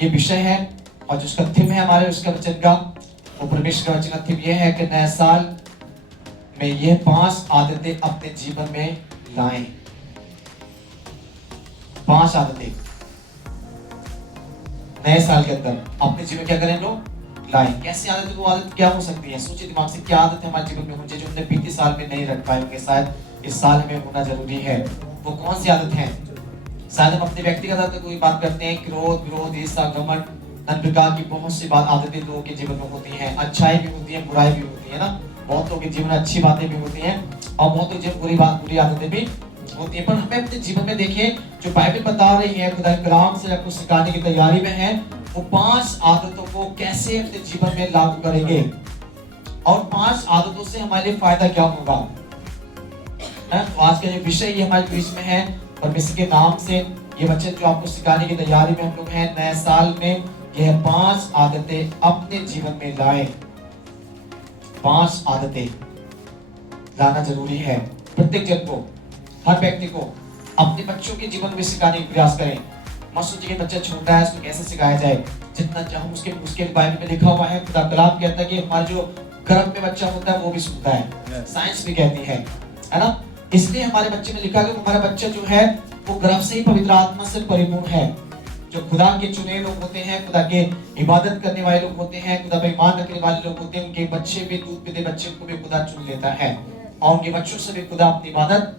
ये विषय है और जो उसका थीम है हमारे उसका वचन का, वो परमेश्वर का वचन का थीम ये है कि नए साल में ये 5 आदतें अपने जीवन में लाएं। 5 आदतें नए साल के अंदर अपने जीवन क्या करें लोग लाएं। कैसी आदत? वो आदत क्या हो सकती है? सोचिए दिमाग से, क्या आदत है हमारे जीवन में होनी चाहिए जो हमने बीते साल में नहीं रख पाए होंगे, शायद इस साल में होना जरूरी है। वो कौन सी आदत है? शायद हम अपने व्यक्तिगत आदत कोई बात करते हैं, क्रोध, विरोध, ईर्ष्या, घमंड, अन्य प्रकार की बहुत सी बात आदतें लोगों के जीवन में होती हैं। अच्छाई भी होती है, बुराई भी होती है ना। बहुत लोगों के जीवन में अच्छी बातें भी होती हैं और बहुत लोगों के जीवन बुरी आदतें भी होती है। पर हमें अपने जीवन में देखिए, जो बाइबल बता रही है, खुदा के कलाम से आपको सिखाने की तैयारी में है, वो 5 आदतों को कैसे अपने जीवन में लागू करेंगे और 5 आदतों से हमारे लिए फायदा क्या होगा। तो आज का ये विषय ये हमारे बीच में है परमेश्वर के नाम से ये वचन जो आपको सिखाने की तैयारी में हम लोग हैं। नए साल में यह 5 आदतें अपने जीवन में लाएं। 5 आदतें लाना जरूरी है। प्रत्येक जन को, हर व्यक्ति को अपने बच्चों के जीवन में सिखाने का प्रयास करें। मत सोचिए कि बच्चा छोटा है उसको कैसे सिखाया जाए। जितना चाहो उसके बाइबल में लिखा हुआ है, खुदा कलाम कहता है कि हमारा जो गर्भ में बच्चा होता है वो भी सुनता है। साइंस भी कहती है ना। इसलिए हमारे बच्चे में लिखा है कि हमारा बच्चा जो है वो गर्भ से ही पवित्र आत्मा से परिपूर्ण है। जो खुदा के चुने लोग होते हैं, खुदा के इबादत करने वाले लोग होते हैं, खुदा पे ईमान रखने वाले लोग होते हैं, उनके बच्चे भी, दूध पीते बच्चे को भी खुदा चुन लेता है और उनके बच्चों से भी खुदा अपनी इबादत,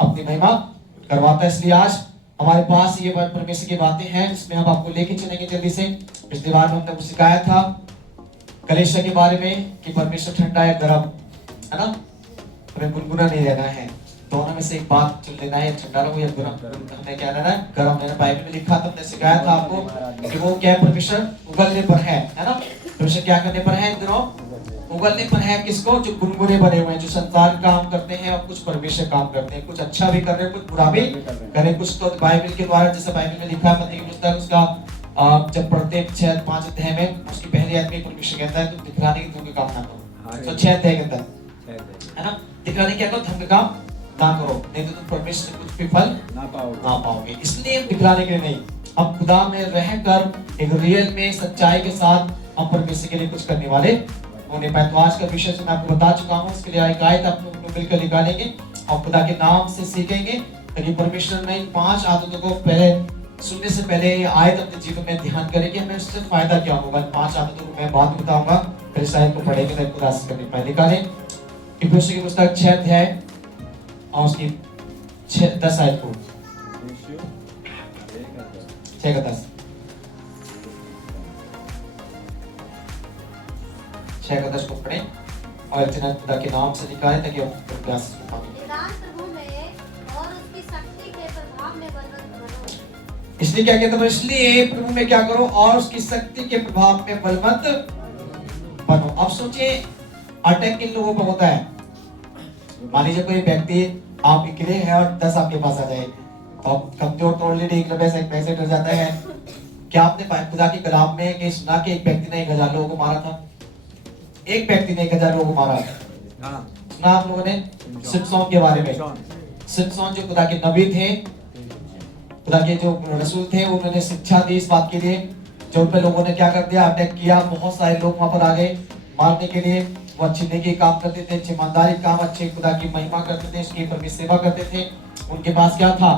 अपनी महिमा करवाता है। इसलिए आज हमारे पास ये परमेश्वर की बातें हैं जिसमें हम आपको लेके चलेंगे जल्दी से। पिछली बार हमने आपको सिखाया था कलीसिया के बारे में कि परमेश्वर ठंडा है, गर्म है ना, हमें गुनगुना नहीं रहना है। दोनों में से एक बात चुन लेना है, ठंडा रहो या गर्म। हमने क्या रहना है? गर्म रहना। बाइबल में लिखा था, हमने सिखाया था आपको कि वो क्या परमेश्वर उगलने पर है ना। परमेश्वर क्या करने पर है? दिनों उगलने पर है। किसको? जो गुनगुने बने हुए हैं, जो संसार काम करते हैं और कुछ परमेश्वर काम करते हैं, कुछ अच्छा भी कर रहे हैं, कुछ बुरा भी कर रहे हैं। कुछ तो बाइबल के द्वारा, जैसे बाइबल में लिखा है मत्ती की पुस्तक उसका जब पढ़ते 6-5 अध्याय में, उसकी पहली आयत में परमेश्वर कहता है तुम दिखलाने की तुमको काम ना करो। तो 6 अध्याय के अंदर है ना, दिखलाने क्या करो? धर्म का काम ना करो, नहीं तो तुम परमेश्वर से कुछ भी फल ना पाओगे। इसलिए दिखलाने के लिए नहीं, हम खुदा में रहकर एक रियल में सच्चाई के साथ हम परमेश्वर के लिए कुछ करने वाले होने पाए। तो आज का विषय मैं आपको बता चुका हूँ, उसके लिए एक आयत आप लोग मिलकर निकालेंगे और खुदा के नाम से सीखेंगे ताकि परमेश्वर में 5 आदतों को पहले सुनने से पहले ये आयत अपने जीवन में ध्यान करें कि हमें उससे फायदा क्या होगा। 5 आदतों को मैं बाद में बताऊंगा, फिर इस आयत को पढ़ेंगे ताकि खुदा से करने पाए। निकालें इब्रानियों की पुस्तक 6 अध्याय और उसकी 10 आयत को, 6 का 10, 6 का 10 को पढ़ें और वचन खुदा के नाम से निकालें ताकि हम प्रयास कर पाएं। इसलिए क्या कहता है? इसलिए प्रभु में क्या करो और उसकी शक्ति के प्रभाव में बलवंत बनो। अब सोचिए अटैक किन लोगों पर होता है। मान लीजिए कोई व्यक्ति आप अकेले हैं और 10 आपके पास आ जाए तो आप कमजोर तो ऑलरेडी एक पैसे डर जाता है। क्या आपने खुदा की कलाम में कि सुना कि एक व्यक्ति ने 1000 लोगों को मारा था? एक व्यक्ति ने 1000 लोगों को मारा। सुना आप लोगों ने सिमसोन के बारे में? सिमसोन जो खुदा के नबी थे, खुदा के जो रसूल थे, उन्होंने शिक्षा दी इस बात के लिए। जो उन पे लोगों ने क्या कर दिया? अटैक किया। बहुत सारे लोग वहां पर आ गए मारने के लिए। वो अच्छे नेकी काम करते थे, अच्छे ईमानदारी काम, अच्छे खुदा की महिमा करते थे, उसकी परमेश्वर सेवा करते थे। उनके पास क्या था?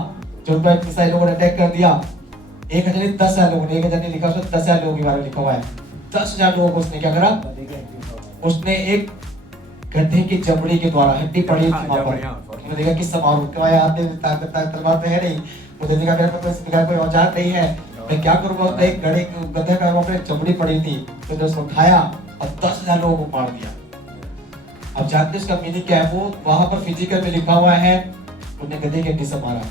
जो उन पर इतने सारे लोगों ने अटैक कर दिया। 1000 10,000 लोगों ने, 1000 नहीं लिखा, उसमें 10,000 लोगों के बारे में लिखा हुआ है। 10,000 लोगों को उसने क्या करा? उसने एक गड्ढे की जबड़ी के द्वारा, हड्डी पड़ी थी वहां पर, उन्होंने देखा कि समारोह क्या है, ताकत तलवार तो है नहीं, मुझे देखा मेरे पास कोई औजार नहीं है, मैं क्या करूंगा? एक गड्ढे का वहां पर जबड़ी पड़ी थी तो उसको उठाया और 10,000 लोगों को मार दिया। अब जानते इसका मीनिंग क्या है? वो वहां पर फिजिकल में लिखा हुआ है उन्होंने गधे के हड्डी से मारा।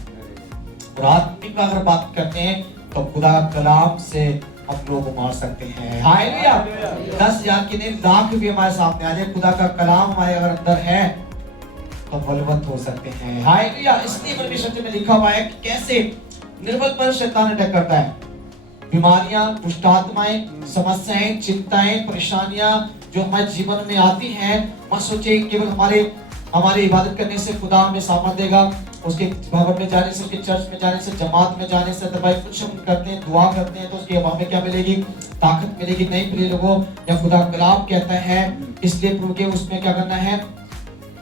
और आत्मिक का अगर बात करते हैं तो खुदा कलाम से हम लोग को मार सकते हैं। हालेलुया। 10,000 की नहीं, लाख भी हमारे सामने आ जाए, खुदा का कलाम हमारे अगर अंदर है तो बलवंत हो सकते हैं। हालेलुया। इसलिए परमेश्वर में लिखा हुआ है कि कैसे निर्बल पर शैतान अटैक करता है। बीमारियां, दुष्ट आत्माएं, समस्याएं, चिंताएं, परेशानियां जो हमारे जीवन में आती हैं, मत सोचिए केवल हमारे इबादत करने से खुदा हमें सामर्थ देगा। उसके भवन में जाने से, उसके चर्च में जाने से, जमात में जाने से, तो भाई कुछ हम करते हैं, दुआ करते हैं, तो उसकी हमें क्या मिलेगी? ताकत मिलेगी। नहीं प्रिय लोगों, या खुदा कलाम कहता है, इसलिए प्रभु के उसमें क्या करना है,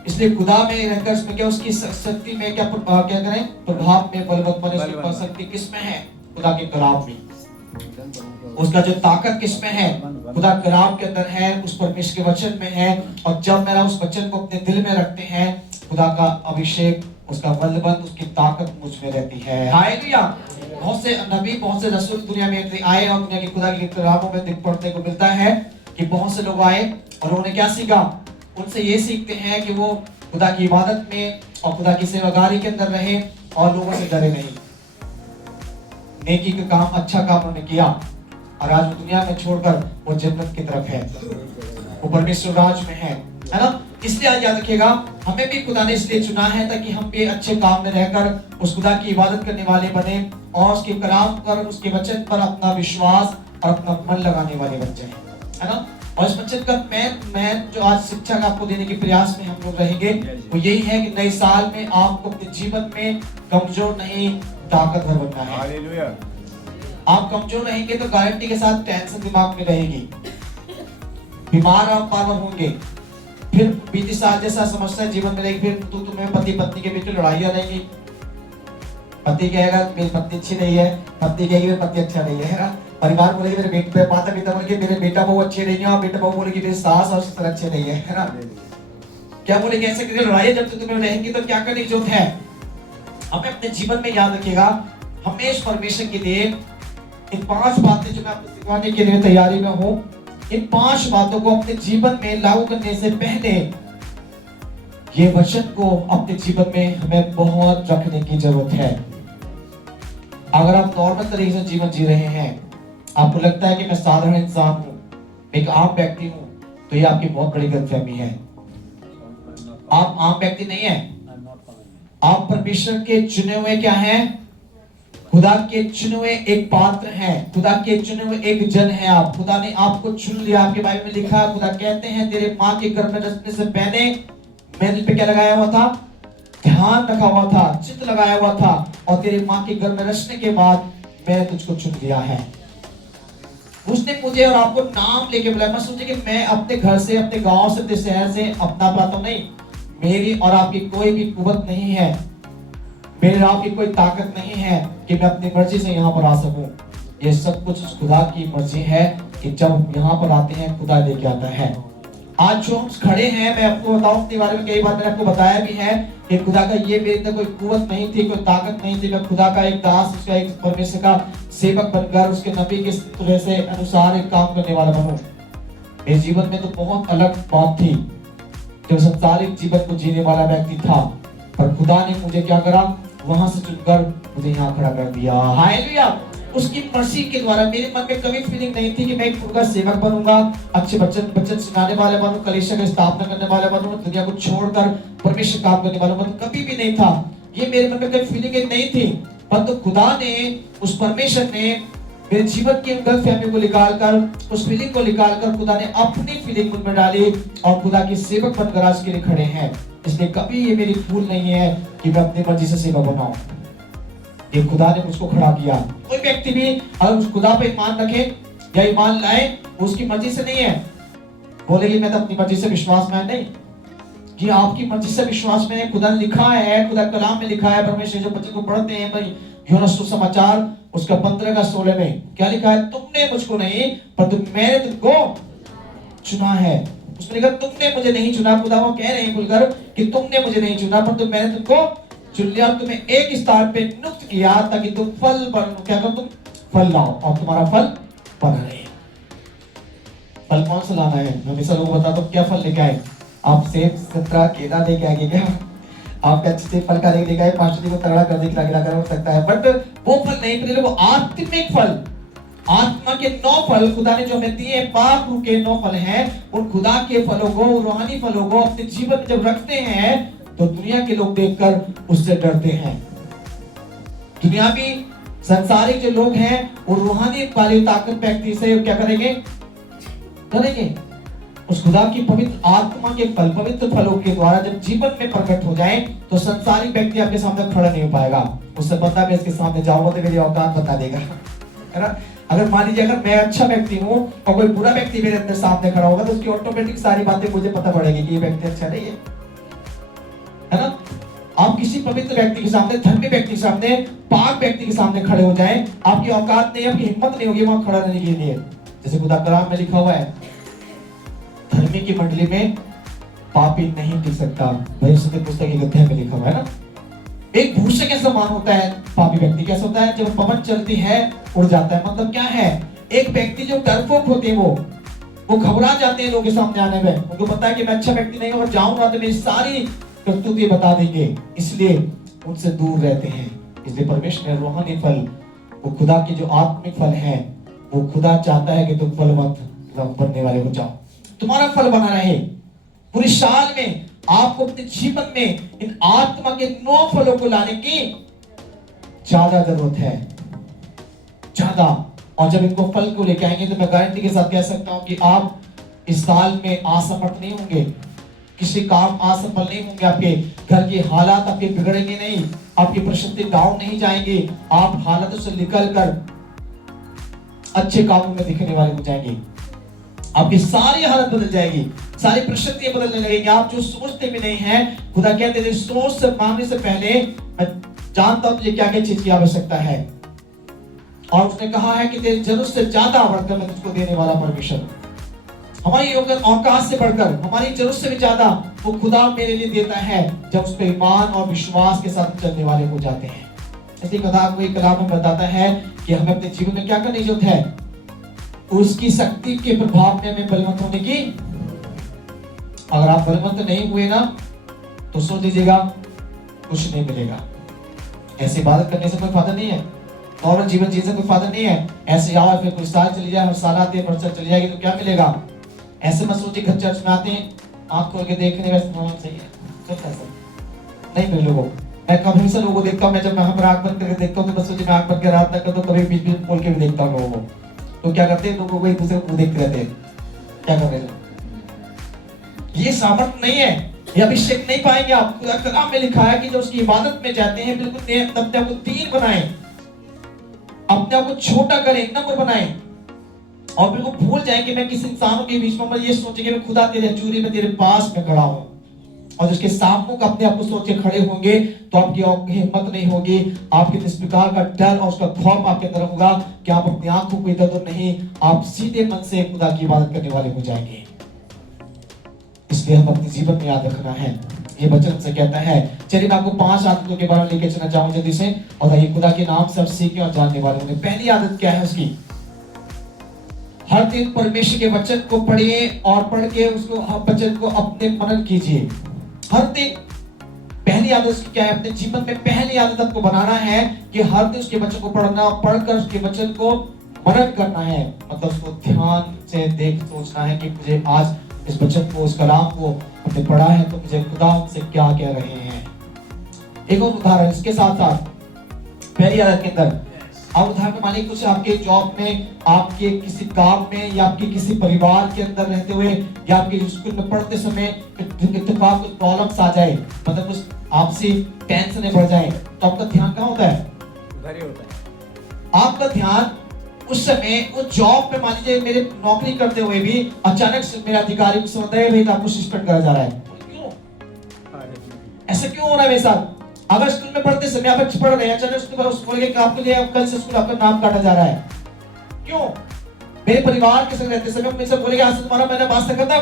इसलिए खुदा में रहकर उसमें क्या, उसकी शक्ति में क्या क्या करें, प्रभाव में बलवत्त बने। उसकी शक्ति किसमें है? खुदा के कलाम में। उसका जो ताकत किसमें है? खुदा कलाम के अंदर है, उस परमेश्वर के वचन में है। और जब मेरा उस वचन को अपने दिल में रखते हैं, खुदा का अभिषेक, उसका बलबंद, उसकी ताकत मुझ में रहती है। हालेलुया। बहुत से नबी, बहुत से रसूल दुनिया में आए और दुनिया की खुदा की किताबों में दिख पढ़ने को मिलता है कि बहुत से लोग आए और उन्होंने क्या सीखा? उनसे ये सीखते हैं कि वो खुदा की इबादत में और खुदा की सेवागारी के अंदर रहे और लोगों से डरे नहीं। नेकी का काम, अच्छा काम उन्होंने किया और आज वो दुनिया में छोड़कर वो जन्नत की तरफ है, वो परमेश्वर राज में है ना? इसलिए आज याद रखिएगा, हमें भी खुदा ने इसलिए चुना है ताकि हम भी अच्छे काम में रहकर उस खुदा की इबादत करने वाले बने और उसके कलाम पर, उसके वचन पर अपना विश्वास और अपना मन लगाने वाले बन जाए, है ना? और इस वचन का मैं जो आज शिक्षा का आपको देने के प्रयास में हम लोग रहेंगे, वो यही है कि नए साल में आपको अपने जीवन में कमजोर नहीं, ताकतवर बनना है। हालेलुया। आप कमजोर रहेंगे तो गारंटी के साथ टेंशन दिमाग में रहेगी, बीमार आप बार बार होंगे, फिर बीते साल जैसा समस्या जीवन में रहेगी, फिर तुम्हें पति पत्नी के बीच लड़ाइयां रहेंगी। पति कहेगा मेरी पत्नी अच्छी नहीं है, पत्नी कहेगी मेरी पत्नी अच्छा नहीं है ना? परिवार बोलेगी मेरे बेटे, माता पिता बोलेगी मेरे बेटा बहू अच्छे नहीं है, और बेटा बहू बोलेगी मेरे सास और ससुर अच्छे नहीं है ना? क्या बोलेंगे? ऐसे करके लड़ाई जब तक तुम्हें रहेंगी तो क्या करने की जरूरत है? हमें अपने जीवन में याद रखिएगा, हमेशा परमेश्वर के लिए इन 5 बातें जो मैं आपको सिखाने के लिए तैयारी में हूँ, इन 5 बातों को अपने जीवन में लागू करने से पहले ये वचन को अपने जीवन में हमें बहुत रखने की जरूरत है। अगर आप नॉर्मल तरीके से जीवन जी रहे हैं, आपको लगता है कि मैं साधारण इंसान हूँ, एक आम व्यक्ति हूँ, तो ये आपकी बहुत बड़ी गलतफहमी है। आप आम व्यक्ति नहीं है, आप परमेश्वर के चुने हुए क्या हैं? खुदा के चुने हुए एक पात्र हैं, खुदा के चुने हुए एक जन है आप। खुदा ने आपको चुन लिया। आपके बाइबल में लिखा है, खुदा कहते हैं तेरे माँ के गर्भ में रचने से पहले मैंने पे क्या लगाया हुआ था? ध्यान रखा हुआ था, चित्त लगाया हुआ था, और तेरे माँ के गर्भ में रचने के बाद मैंने तुझको चुन लिया है। उसने मुझे और आपको नाम लेके बुलाया। मत सोचिए कि मैं अपने घर से, अपने गांव से, अपने शहर से अपना पाता हूं, नहीं। मेरी और आपकी कोई भी कुवत नहीं है, मेरे और आपकी कोई ताकत नहीं है कि मैं अपनी मर्जी से यहाँ पर आ सकूं। ये सब कुछ खुदा की मर्जी है कि जब हम यहाँ पर आते हैं, खुदा लेके आता है। आज जो हम खड़े हैं, मैं आपको बताऊं अपने बारे में, कई बार मैंने आपको बताया भी है कि खुदा का ये मेरे अंदर कोई कुवत नहीं थी, कोई ताकत नहीं थी। मैं खुदा का एक दास, उसका एक परमेश्वर का सेवक बनकर उसके नबी के तरह से अनुसार एक काम करने वाला बनूं। मेरे जीवन में तो बहुत अलग बात थी, जो संसारिक जीवन को जीने वाला व्यक्ति था, पर खुदा ने मुझे क्या करा? वहां से चुनकर मुझे यहाँ खड़ा कर दिया। हालेलुया। उसकी मर्जी के द्वारा मेरे मन में कभी फीलिंग नहीं थी कि मैं एक उनका सेवक बनूंगा, अच्छे बच्चन सिखाने वाले बनूं, कलीसिया की स्थापना करने वाले बनूं, दुनिया को छोड़कर परमेश्वर काम करने वाला बनूं। कभी भी नहीं था, ये मेरे मन में कोई फीलिंग नहीं थी। परंतु खुदा ने, उस परमेश्वर ने मेरे जीवन की गलतफहमी को निकालकर, उस फीलिंग को निकालकर खुदा ने अपनी फीलिंग मुझ में डाली और खुदा की सेवक बनकर आज के लिए खड़े हैं। इसलिए कभी ये मेरी भूल नहीं है कि मैं अपनी मर्जी से सेवक बनाऊं। ये खुदा ने मुझको खड़ा किया। कोई व्यक्ति भी अगर उस खुदा पे ईमान रखे या ईमान लाए, उसकी मर्जी से नहीं है। बोलेगी मैं तो अपनी मर्जी से विश्वास में नहीं, कि आपकी मर्जी से विश्वास में खुदा ने लिखा है, खुदा कलाम में लिखा है। परमेश्वर जो बच्चे को पढ़ते हैं भाई, यूहन्ना सुसमाचार उसका 15 का 16 में क्या लिखा है? तुमने मुझको नहीं, पर मैंने तुमको चुना है। उसने कहा तुमने मुझे नहीं चुना। खुदा वो कह रहे हैं खुलकर कि तुमने मुझे नहीं चुना, पर मैंने तुमको चुन लिया, तुम्हें एक स्थान पे नियुक्त किया ताकि तुम फल क्या करो? तुम फल लाओ और तुम्हारा फल बना रहे। फल कौन सा लाना है? हमेशा लोग बताते तो क्या फल लेके आए? आप सेब, संतरा, केला लेके आएंगे क्या? आप अच्छे फल का लेके आए, पांच को तगड़ा कर दे, खिला कर हो सकता है, बट वो फल नहीं मिले। वो आत्मिक फल, आत्मा के 9 फल खुदा ने जो हमें दिए, पाप रूह के 9 फल हैं। उन खुदा के फलों को, रूहानी फलों को अपने जीवन में जब रखते हैं तो दुनिया के लोग देखकर उससे डरते हैं। दुनियावी संसारिक जो लोग हैं वो रूहानी वाली ताकत व्यक्ति से क्या करेंगे? डरेंगे। उस खुदा की पवित्र आत्मा के फल, पवित्र फलों के द्वारा जब जीवन में प्रकट हो जाए तो संसारिक व्यक्ति आपके सामने खड़ा नहीं हो पाएगा। उससे पता है मैं इसके सामने जाऊंगा तो मेरी औकात बता देगा, है ना। अगर मान लीजिए अगर मैं अच्छा व्यक्ति हूँ और कोई बुरा व्यक्ति मेरे अंदर सामने खड़ा होगा तो उसकी ऑटोमेटिक सारी बातें मुझे पता पड़ेगी कि ये व्यक्ति अच्छा नहीं है ना। आप किसी पवित्र व्यक्ति के सामने, धर्मी व्यक्ति के सामने, पाक व्यक्ति के सामने खड़े हो जाएं, आपकी औकात नहीं, आपकी हिम्मत नहीं होगी वहां खड़ा रहने के लिए। जैसे खुदा कलाम में लिखा हुआ है, धर्मी की मंडली में पापी नहीं टिक सकता। भविष्य पुस्तक की अध्याय में लिखा हुआ है ना। एक भूसे के समान होता है पापी व्यक्ति। कैसा होता है? जब पवन चलती है उड़ जाता है। मतलब क्या है? एक व्यक्ति जो डरपोक होते हैं वो घबरा जाते हैं लोगों के सामने आने में। उनको पता है कि मैं अच्छा व्यक्ति नहीं हूं और जाऊंगा तो मेरी सारी करतूतें बता देंगे, इसलिए उनसे दूर रहते हैं। इसलिए परमेश्वर ने रूहानी फल, वो खुदा के जो आत्मिक फल हैं, वो खुदा चाहता है कि तुम फलवंत बनने वाले हो जाओ, तुम्हारा फल बना रहे। पूरी साल में आपको अपने जीवन में इन आत्मा के 9 फलों को लाने की ज्यादा जरूरत है, ज्यादा। और जब इनको फल को लेके आएंगे तो मैं गारंटी के साथ कह सकता हूं कि आप इस साल में असमर्थ नहीं होंगे, किसी काम असफल नहीं होंगे, आपके घर की हालात आपके बिगड़ेंगे नहीं, आपकी परिस्थिति डाउन नहीं जाएंगे, आप हालातों से निकल कर अच्छे कामों में दिखने वाले हो जाएंगे। आपकी सारी हालत बदल जाएगी, सारी परिस्थितियां बदलने लगेंगी। आप जो सोचते भी नहीं हैं, खुदा कहते हैं सोच से मांगने से पहले मैं जानता हूं तुझे क्या क्या चीज की आवश्यकता है, और उसने कहा है कि तेरी जरूरत से ज्यादा बढ़कर मैं तुझको देने वाला परमेश्वर। हमारी औकात से बढ़कर, हमारी जरूरत से भी ज्यादा वो खुदा मेरे लिए देता है जब उस पर ईमान और विश्वास के साथ चलने वाले हो जाते हैं। ऐसी कथा कोई कलाम में बताता है कि हमें अपने जीवन में क्या करने की जरूरत है, उसकी शक्ति के प्रभाव में हमें बलवंत होने की। अगर आप बलवंत नहीं हुए ना तो सोच लीजिएगा कुछ नहीं मिलेगा। ऐसी इबादत करने से कोई फायदा नहीं है, नॉर्मल जीवन जीने से कोई फायदा नहीं है। ऐसे आओ फिर कोई साल चली जाए, हर साल आते हैं चली जाएगी तो क्या मिलेगा। ऐसे मत सोचिए घर चर्च में आते हैं आंख खोल के देखने वैसे सही है, चलता है नहीं मेरे लोगों। मैं कभी हमेशा लोगों को देखता हूँ, मैं जब आंख बंद करके देखता हूँ तो बस सोचिए मैं आंख बंद कर रात तक करता हूँ, कभी बीच बीच खोल के भी देखता हूँ लोगों को। तो क्या करते हैं लोगों को एक दूसरे को देखते रहते हैं, क्या कर रहे हैं। ये सामर्थ नहीं है, ये अभिषेक नहीं पाएंगे आप। कलाम में लिखा है कि जो उसकी इबादत में जाते हैं बिल्कुल अपने आप को दीन बनाएं, अपने आप को छोटा करें, नम्र बनाएं, और बिल्कुल भूल जाएं कि मैं किस इंसानों के बीच में, ये सोचे कि मैं खुदा तेरे हजूरी में तेरे पास में खड़ा हूं। और जिसके सामने का अपने आप को सोच के खड़े होंगे तो आपकी हिम्मत नहीं होगी, आपके इस प्रकार का डर और उसका खौफ आपके अंदर होगा कि आप अपनी आंखों को इधर उधर नहीं, आप सीधे मन से खुदा की इबादत करने वाले हो जाएंगे। इसलिए हम अपने जीवन में याद रखना है, ये वचन से कहता है। चलिए मैं आपको 5 आदतों के बारे में लेके चलना चाहूंगा जल्दी से, और ये खुदा के नाम से आप सीखें और जानने वाले होंगे। पहली आदत क्या है उसकी? हर दिन परमेश्वर के वचन को पढ़िए और पढ़ के उसको वचन को अपने मनन कीजिए हर दिन। पहली आदत उसकी क्या है? अपने जीवन में पहली आदत आपको बनाना है कि हर दिन उसके वचन को पढ़ना, पढ़कर उसके वचन को मनन करना है। मतलब उसको ध्यान से देख सोचना है कि मुझे आज इस वचन को, उस कलाम को हमने पढ़ा है तो मुझे खुदा हमसे क्या कह रहे हैं। एक और उदाहरण इसके साथ साथ पहली आदत के अंदर, आप उदाहरण मानिए कुछ आपके जॉब में, आपके किसी काम में, या आपके किसी परिवार के अंदर रहते हुए, या आपके स्कूल में पढ़ते समय इत्तेफाक कुछ प्रॉब्लम्स आ जाए, मतलब कुछ आपसी टेंशन बढ़ जाए, तो आपका ध्यान कहाँ होता है? उधर ही होता है। आपका ध्यान उस समय उस जॉब पे, मान लीजिए मेरे नौकरी करते हुए भी अचानक से मेरा अधिकारी को समझता है भाई आपको सस्पेंड करा जा रहा है। क्यों ऐसा क्यों हो रहा है मेरे साथ? अगर स्कूल में पढ़ते समय आप पढ़ रहे हैं, अचानक उसके बाद बोलेंगे कि आपके लिए कल से स्कूल आपका नाम काटा जा रहा है। क्यों? मेरे परिवार के संग रहते समय मुझसे बोलेंगे आज से तुम्हारा मैंने वास्ता खत्म।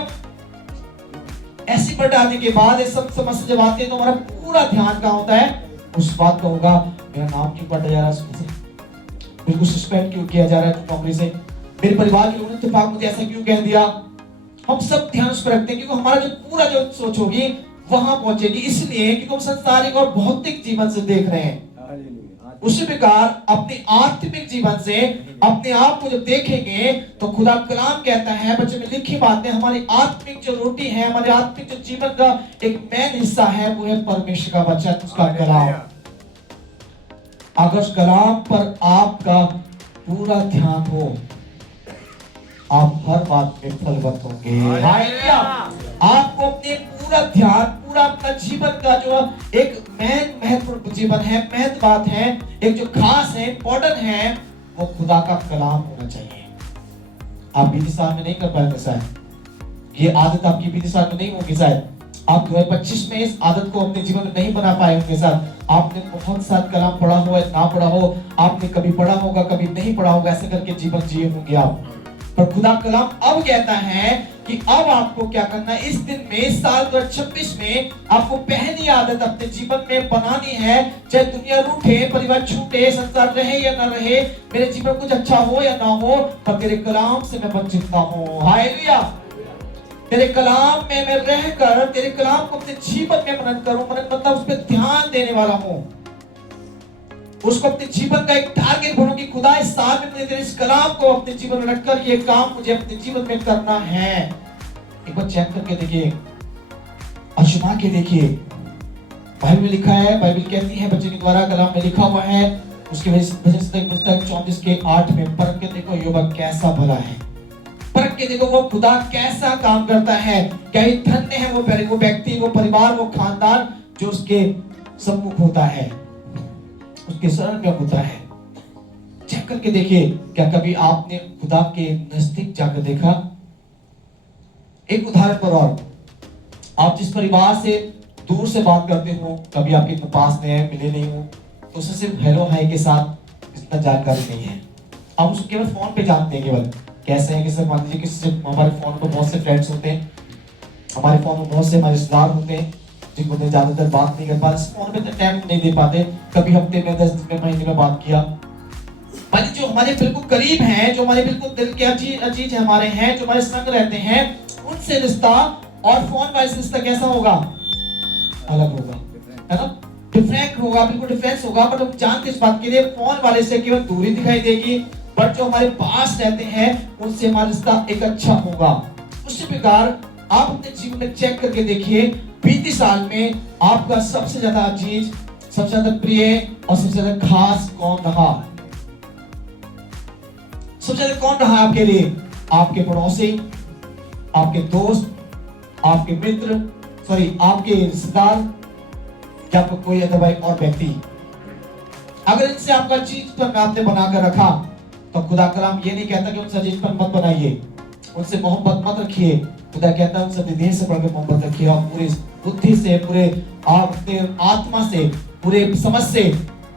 ऐसी बढ़ाने के बाद ये सब समस्या जब आती है तो हमारा पूरा ध्यान कहाँ होता है? उस बात का होगा मेरा नाम क्यों काटा जा रहा है स्कूल से, बिल्कुल सस्पेंड क्यों किया जा रहा है नौकरी से, मेरे परिवार के लोगों ने इत्तेफाक मुझे ऐसा क्यों कह दिया। हम सब ध्यान उस पर रखते हैं क्योंकि हमारा जो पूरा जो सोच होगी वहां पहुंचेगी, इसलिए क्योंकि हम संसारिक और भौतिक जीवन से देख रहे हैं। उसी प्रकार अपने आत्मिक जीवन से अपने आप को जब देखेंगे तो खुदा कलाम कहता है, बच्चे में लिखी बातें, हमारी आत्मिक जो रोटी है, हमारे आत्मिक जो जीवन का एक मेन हिस्सा है वो है परमेश्वर का वचन, उसका कलाम। अगर उस कलाम पर आपका पूरा ध्यान हो, आप हर बात में फलवत होंगे। हालेलुया। आपको अपने पूरा ध्यान, पूरा अपना जीवन का जो एक महत्वपूर्ण जीवन है, महत्व बात है, एक जो खास है, इम्पोर्टेंट है, वो खुदा का कलाम होना चाहिए। आप 20 साल में नहीं कर पाएंगे शायद, ये आदत आपकी 20 साल में नहीं होगी शायद, आप 2025 में इस आदत को अपने जीवन में नहीं बना पाए होंगे। साथ आपने बहुत साल कलाम पढ़ा हो या ना पढ़ा हो, आपने कभी पढ़ा होगा कभी नहीं पढ़ा होगा, ऐसे करके जीवन जिए होंगे आप। पर खुदा कलाम अब कहता है कि अब आपको क्या करना है, इस दिन में, साल 2026 में आपको पहली आदत अपने जीवन में बनानी है। चाहे दुनिया रूठे, परिवार छूटे, संसार रहे या ना रहे, मेरे जीवन कुछ अच्छा हो या ना हो, पर तेरे कलाम से मैं वंचित ना हूं। हालेलुया। तेरे कलाम में मैं रहकर तेरे कलाम को अपने जीवन में मनन करूं। मनन मतलब उस पर ध्यान देने वाला हूं, उसको अपने जीवन का एक टारगेट बनूं कि खुदा इस साल में मुझे तेरे इस कलाम को अपने जीवन में रखकर ये काम मुझे अपने जीवन में करना है। एक बार चेक करके देखिए, आजमा के देखिए, बाइबल में लिखा है, बाइबल कहती है बच्चे के द्वारा कलाम में लिखा हुआ है, उसके वजह से पुस्तक 34 के 8 में पढ़ के देखो योबा कैसा भला है, परख के देखो वो खुदा कैसा काम करता है। क्या ही धन्य है वो व्यक्ति, वो परिवार, वो खानदान जो उसके सम्मुख होता है, उसके शरण में होता है। चेक करके देखिए, क्या कभी आपने खुदा के नजदीक जाकर देखा? एक उदाहरण पर और, आप जिस परिवार से दूर से बात करते हो, कभी आपके पास नहीं है, मिले नहीं हो, तो उससे सिर्फ हेलो हाय के साथ इतना जानकारी नहीं है। आप उसको केवल फोन पे जानते हैं, केवल कैसे हैं, किसी मान लीजिए किसी हमारे फोन पर बहुत से फ्रेंड्स होते हैं, हमारे फोन में बहुत से हमारे रिश्तेदार होते हैं जिनको मैं ज्यादातर बात नहीं कर पाते, फोन पे तो टाइम नहीं दे पाते, कभी हफ्ते में 10 दिन में महीने में बात किया। पर जो हमारे बिल्कुल करीब हैं, जो हमारे बिल्कुल दिल के अजीज हमारे हैं, जो हमारे संग रहते हैं, उनसे रिश्ता और फोन वाले से रिश्ता कैसा होगा? अलग होगा, है ना? डिफरेंट होगा, बिल्कुल डिफरेंस होगा। पर हम जानते इस बात के लिए, फोन वाले से केवल दूरी दिखाई देगी, पर जो हमारे पास रहते हैं उनसे हमारा रिश्ता एक अच्छा होगा। उसी प्रकार आप अपने जीवन में चेक करके देखिए, बीते साल में आपका सबसे ज्यादा अजीज, सबसे ज्यादा प्रिय और सबसे ज्यादा खास कौन रहा? सबसे ज्यादा कौन रहा आपके लिए? आपके पड़ोसी, आपके दोस्त, आपके मित्र, आपके रिश्तेदार, या कोई अदरवाइज और व्यक्ति? अगर इनसे आपका चीज पर आपने बनाकर रखा, तो खुदा कलाम ये नहीं कहता कि उनसे चीज पर मत बनाइए, उनसे मोहब्बत मत रखिए। खुदा कहता है उनसे दिल से बढ़कर मोहब्बत रखिए, और पूरी बुद्धि से, पूरे अपने आत्मा से, पूरे समझ से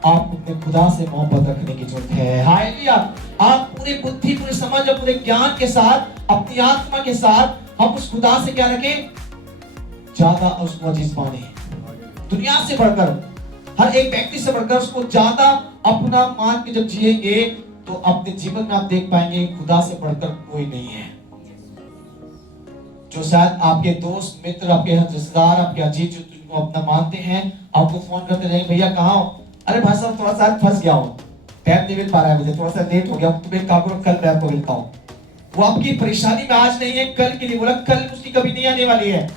आप अपने खुदा से मोहब्बत रखने की जरूरत है। हालेलुया। आप पूरी बुद्धि, पूरी समझ और पूरे ज्ञान के साथ, अपनी आत्मा के साथ हम उस खुदा से क्या रखें? ज्यादा उसको अजीज माने, दुनिया से बढ़कर, हर एक व्यक्ति से बढ़कर उसको ज्यादा अपना मान के जब जिएंगे, तो अपने जीवन में आप देख पाएंगे खुदा से बढ़कर कोई नहीं है। जो शायद आपके दोस्त, मित्र, आपके रिश्तेदार, आपके अजीज जो अपना मानते हैं, आपको फोन करते रहेंगे, भैया कहाँ हो? अरे भाई साहब थोड़ा सा फंस गया हूँ, टाइम नहीं मिल पा रहा है मुझे, थोड़ा सा लेट हो गया, तुम्हें काम करो, कल मैं आपको मिलता हूँ। वो आपकी परेशानी में आज नहीं है, कल के लिए बोला, कल उसकी कभी नहीं आने वाली है।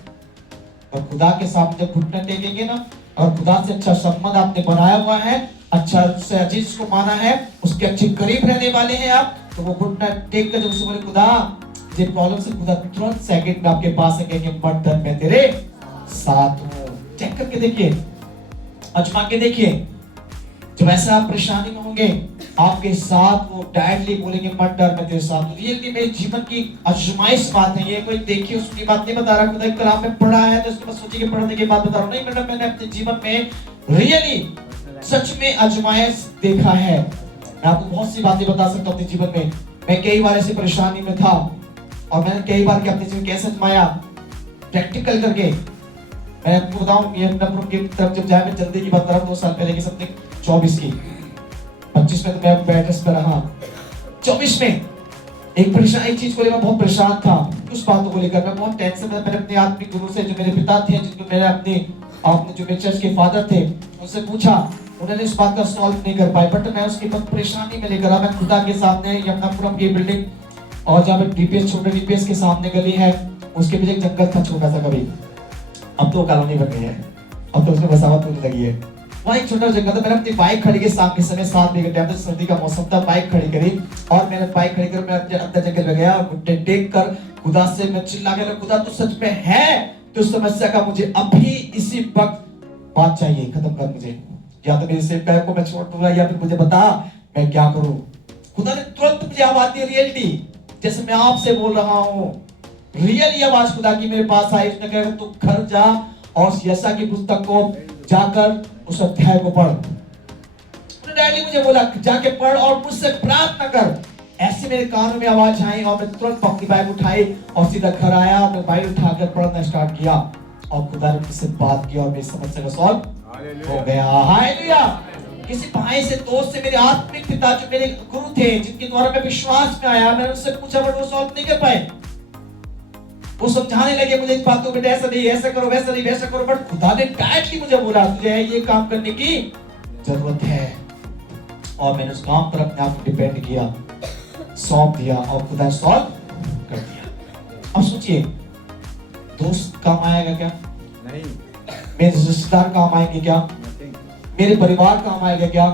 और खुदा के सामने जब घुटने टेकेंगे ना, और खुदा से अच्छा संबंध आपने बनाया हुआ है, अच्छा उससे अजीज को माना है, उसके अच्छे करीब रहने वाले हैं आप, तो वो घुटना टेक कर जब उससे बोले खुदा ये प्रॉब्लम से, खुदा तुरंत सेकंड में आपके पास है, कहेंगे मत डर, मैं तेरे साथ हूं। चेक करके देखिए, आजमा के देखिए, जब ऐसा आप परेशानी में होंगे, आपके साथ वो डायरेक्टली बोलेंगे मत डर, मैं तेरे साथ हूं। रियली मेरे जीवन की आजमाइश बात है ये, कोई देखिए उसकी बात नहीं बता रहा, खुदा कलाम में पढ़ा है तो उसके बाद सोचिए कि पढ़ने के बाद बता रहा हूं, नहीं मैडम, मैंने अपने जीवन में रियली सच में आजमाइश देखा है। मैं आपको बहुत सी बातें बता सकता हूं अपने जीवन में। मैं कई बार ऐसी परेशानी में था, और मैंने कई बार अपने जीवन कैसे आजमाया, प्रैक्टिकल करके। मैं आपको बताऊं, ये नंबर की तरफ जब जाए, मैं जल्दी की बात कर रहा हूं, 2 साल पहले की, समथिंग 24 की, 25 में तो मैं बेड रेस्ट पे रहा, 24 में एक चीज को लेकर बहुत परेशान था, उस बातों को लेकर मैं बहुत टेंशन में। मैंने अपने आत्मिक गुरु से, जो मेरे पिता थे, जिनको मेरे अपने जो मेरे चर्च के फादर थे, उनसे पूछा, उन्होंने इस बात का सॉल्व नहीं कर पाए, बट मैं उसकी बहुत परेशानी में लेकर मैं खुदा के सामने यमुनापुरम की बिल्डिंग, और जहाँ पे डीपीएस, छोटे डीपीएस के सामने गली है, उसके पीछे एक जंगल था छोटा सा, कभी अब तो कॉलोनी बन गई है, अब तो उसमें बसावट होने लगी है। वहाँ एक छोटा जगह था, मैंने अपनी बाइक खड़ी की, शाम के समय 7 बजे का टाइम था, सर्दी का मौसम था, बाइक खड़ी करी और मैंने बाइक खड़ी कर मैं अंदर जंगल में गया और घुटने टेक कर खुदा से मैं चिल्ला गया, खुदा तू सच में है, तो समस्या का मुझे अभी इसी वक्त बात चाहिए, खत्म कर मुझे, या तो मेरे सेवकाई को मैं छोड़ दूंगा या फिर मुझे बता मैं क्या करूं। खुदा ने तुरंत मुझे आवाज दी, रियलिटी जैसे मैं आपसे बोल रहा हूं, रियल आवाज खुदा की मेरे पास आई। उसने कहा तू घर जा और यशा की पुस्तक को जाकर उस अध्याय को पढ़। डैडी मुझे बोला जाके पढ़ और मुझसे प्रार्थना कर। ऐसे मेरे कानों में आवाज आई और मैं तुरंत अपनी बाइक उठाई और सीधा घर आया और मैं बाइक उठाकर पढ़ना स्टार्ट किया और खुदा ने मुझसे बात की और मेरी समस्या का सॉल्व हो गया। हालेलुया। किसी भाई से, दोस्त से, मेरे आत्मिक पिता जो मेरे गुरु थे, जिनके द्वारा मैं विश्वास में आया, मैंने उनसे पूछा बट वो सॉल्व नहीं कर पाए। वो समझाने लगे मुझे इन बातों में, ऐसा नहीं, ऐसा करो, वैसा नहीं, वैसा करो, बट खुदा ने डायरेक्टली मुझे बोला तुझे ये काम करने की जरूरत है। और मैंने उस काम पर अपने आप को डिपेंड किया, सौंप दिया और खुदा सॉल्व कर दिया। अब सोचिए, दोस्त काम आएगा क्या? नहीं। मेरे रिश्तेदार काम आएंगे क्या? मेरे परिवार काम आएगा क्या?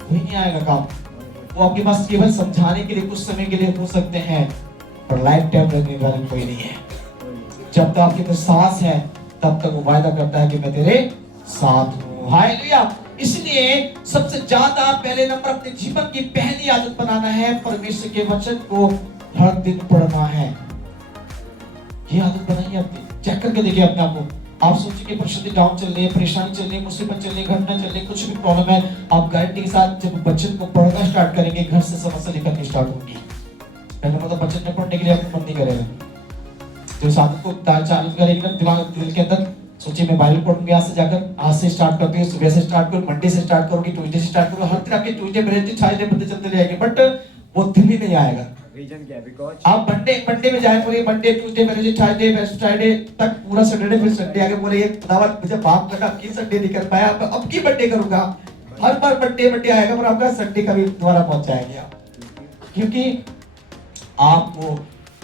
कोई नहीं आएगा काम। वो आपके पास केवल समझाने के लिए, कुछ समय के लिए हो सकते हैं, पर लाइफ टाइम रहने वाला कोई नहीं है। जब तक आपके पास सांस है तब तक वो वायदा करता है कि मैं तेरे साथ हूँ। हालेलुया। इसलिए सबसे ज्यादा पहले नंबर अपने जीवन की पहली आदत बनाना है, परमेश्वर के वचन को हर दिन पढ़ना है। ये आदत बनाइए अपनी, चेक करके देखिए अपने आप को। आप सोचिए कि परिस्थिति डाउन चल रही है, परेशानी चल रही है, मुसीबत चल रही है, घटना चल रही है, कुछ भी प्रॉब्लम है, आप गारंटी के साथ जब वचन को पढ़ना स्टार्ट करेंगे, घर से समस्या निकलनी स्टार्ट होगी। पहले मतलब वचन में पढ़ने के लिए आपको मन नहीं करेगा, जो साधु को चालू करेगा दिमाग दिल के अंदर, सोचिए मैं बाइबल पढ़ूंगी आज से जाकर, आज से स्टार्ट करती हूँ, सुबह से स्टार्ट करूँ, मंडे से स्टार्ट करूँगी, ट्यूसडे से स्टार्ट करूँ, हर दिन आपके ट्यूसडे वेडनेसडे थर्सडे पढ़ते चलते जाएंगे, बट वो दिन भी नहीं आएगा। रीजन क्या है? बिकॉज़ आप मंडे में जाए पूरे Monday Tuesday Wednesday Thursday Friday तक पूरा सैटरडे, फिर संडे आगे बोले ये खुदावन मुझे पाप लगा, की संडे नहीं कर पाया, अब की मंडे करूंगा। हर बार मंडे आएगा पर आपका संडे का भी दोबारा पहुंच जाएंगे आप, क्योंकि आपको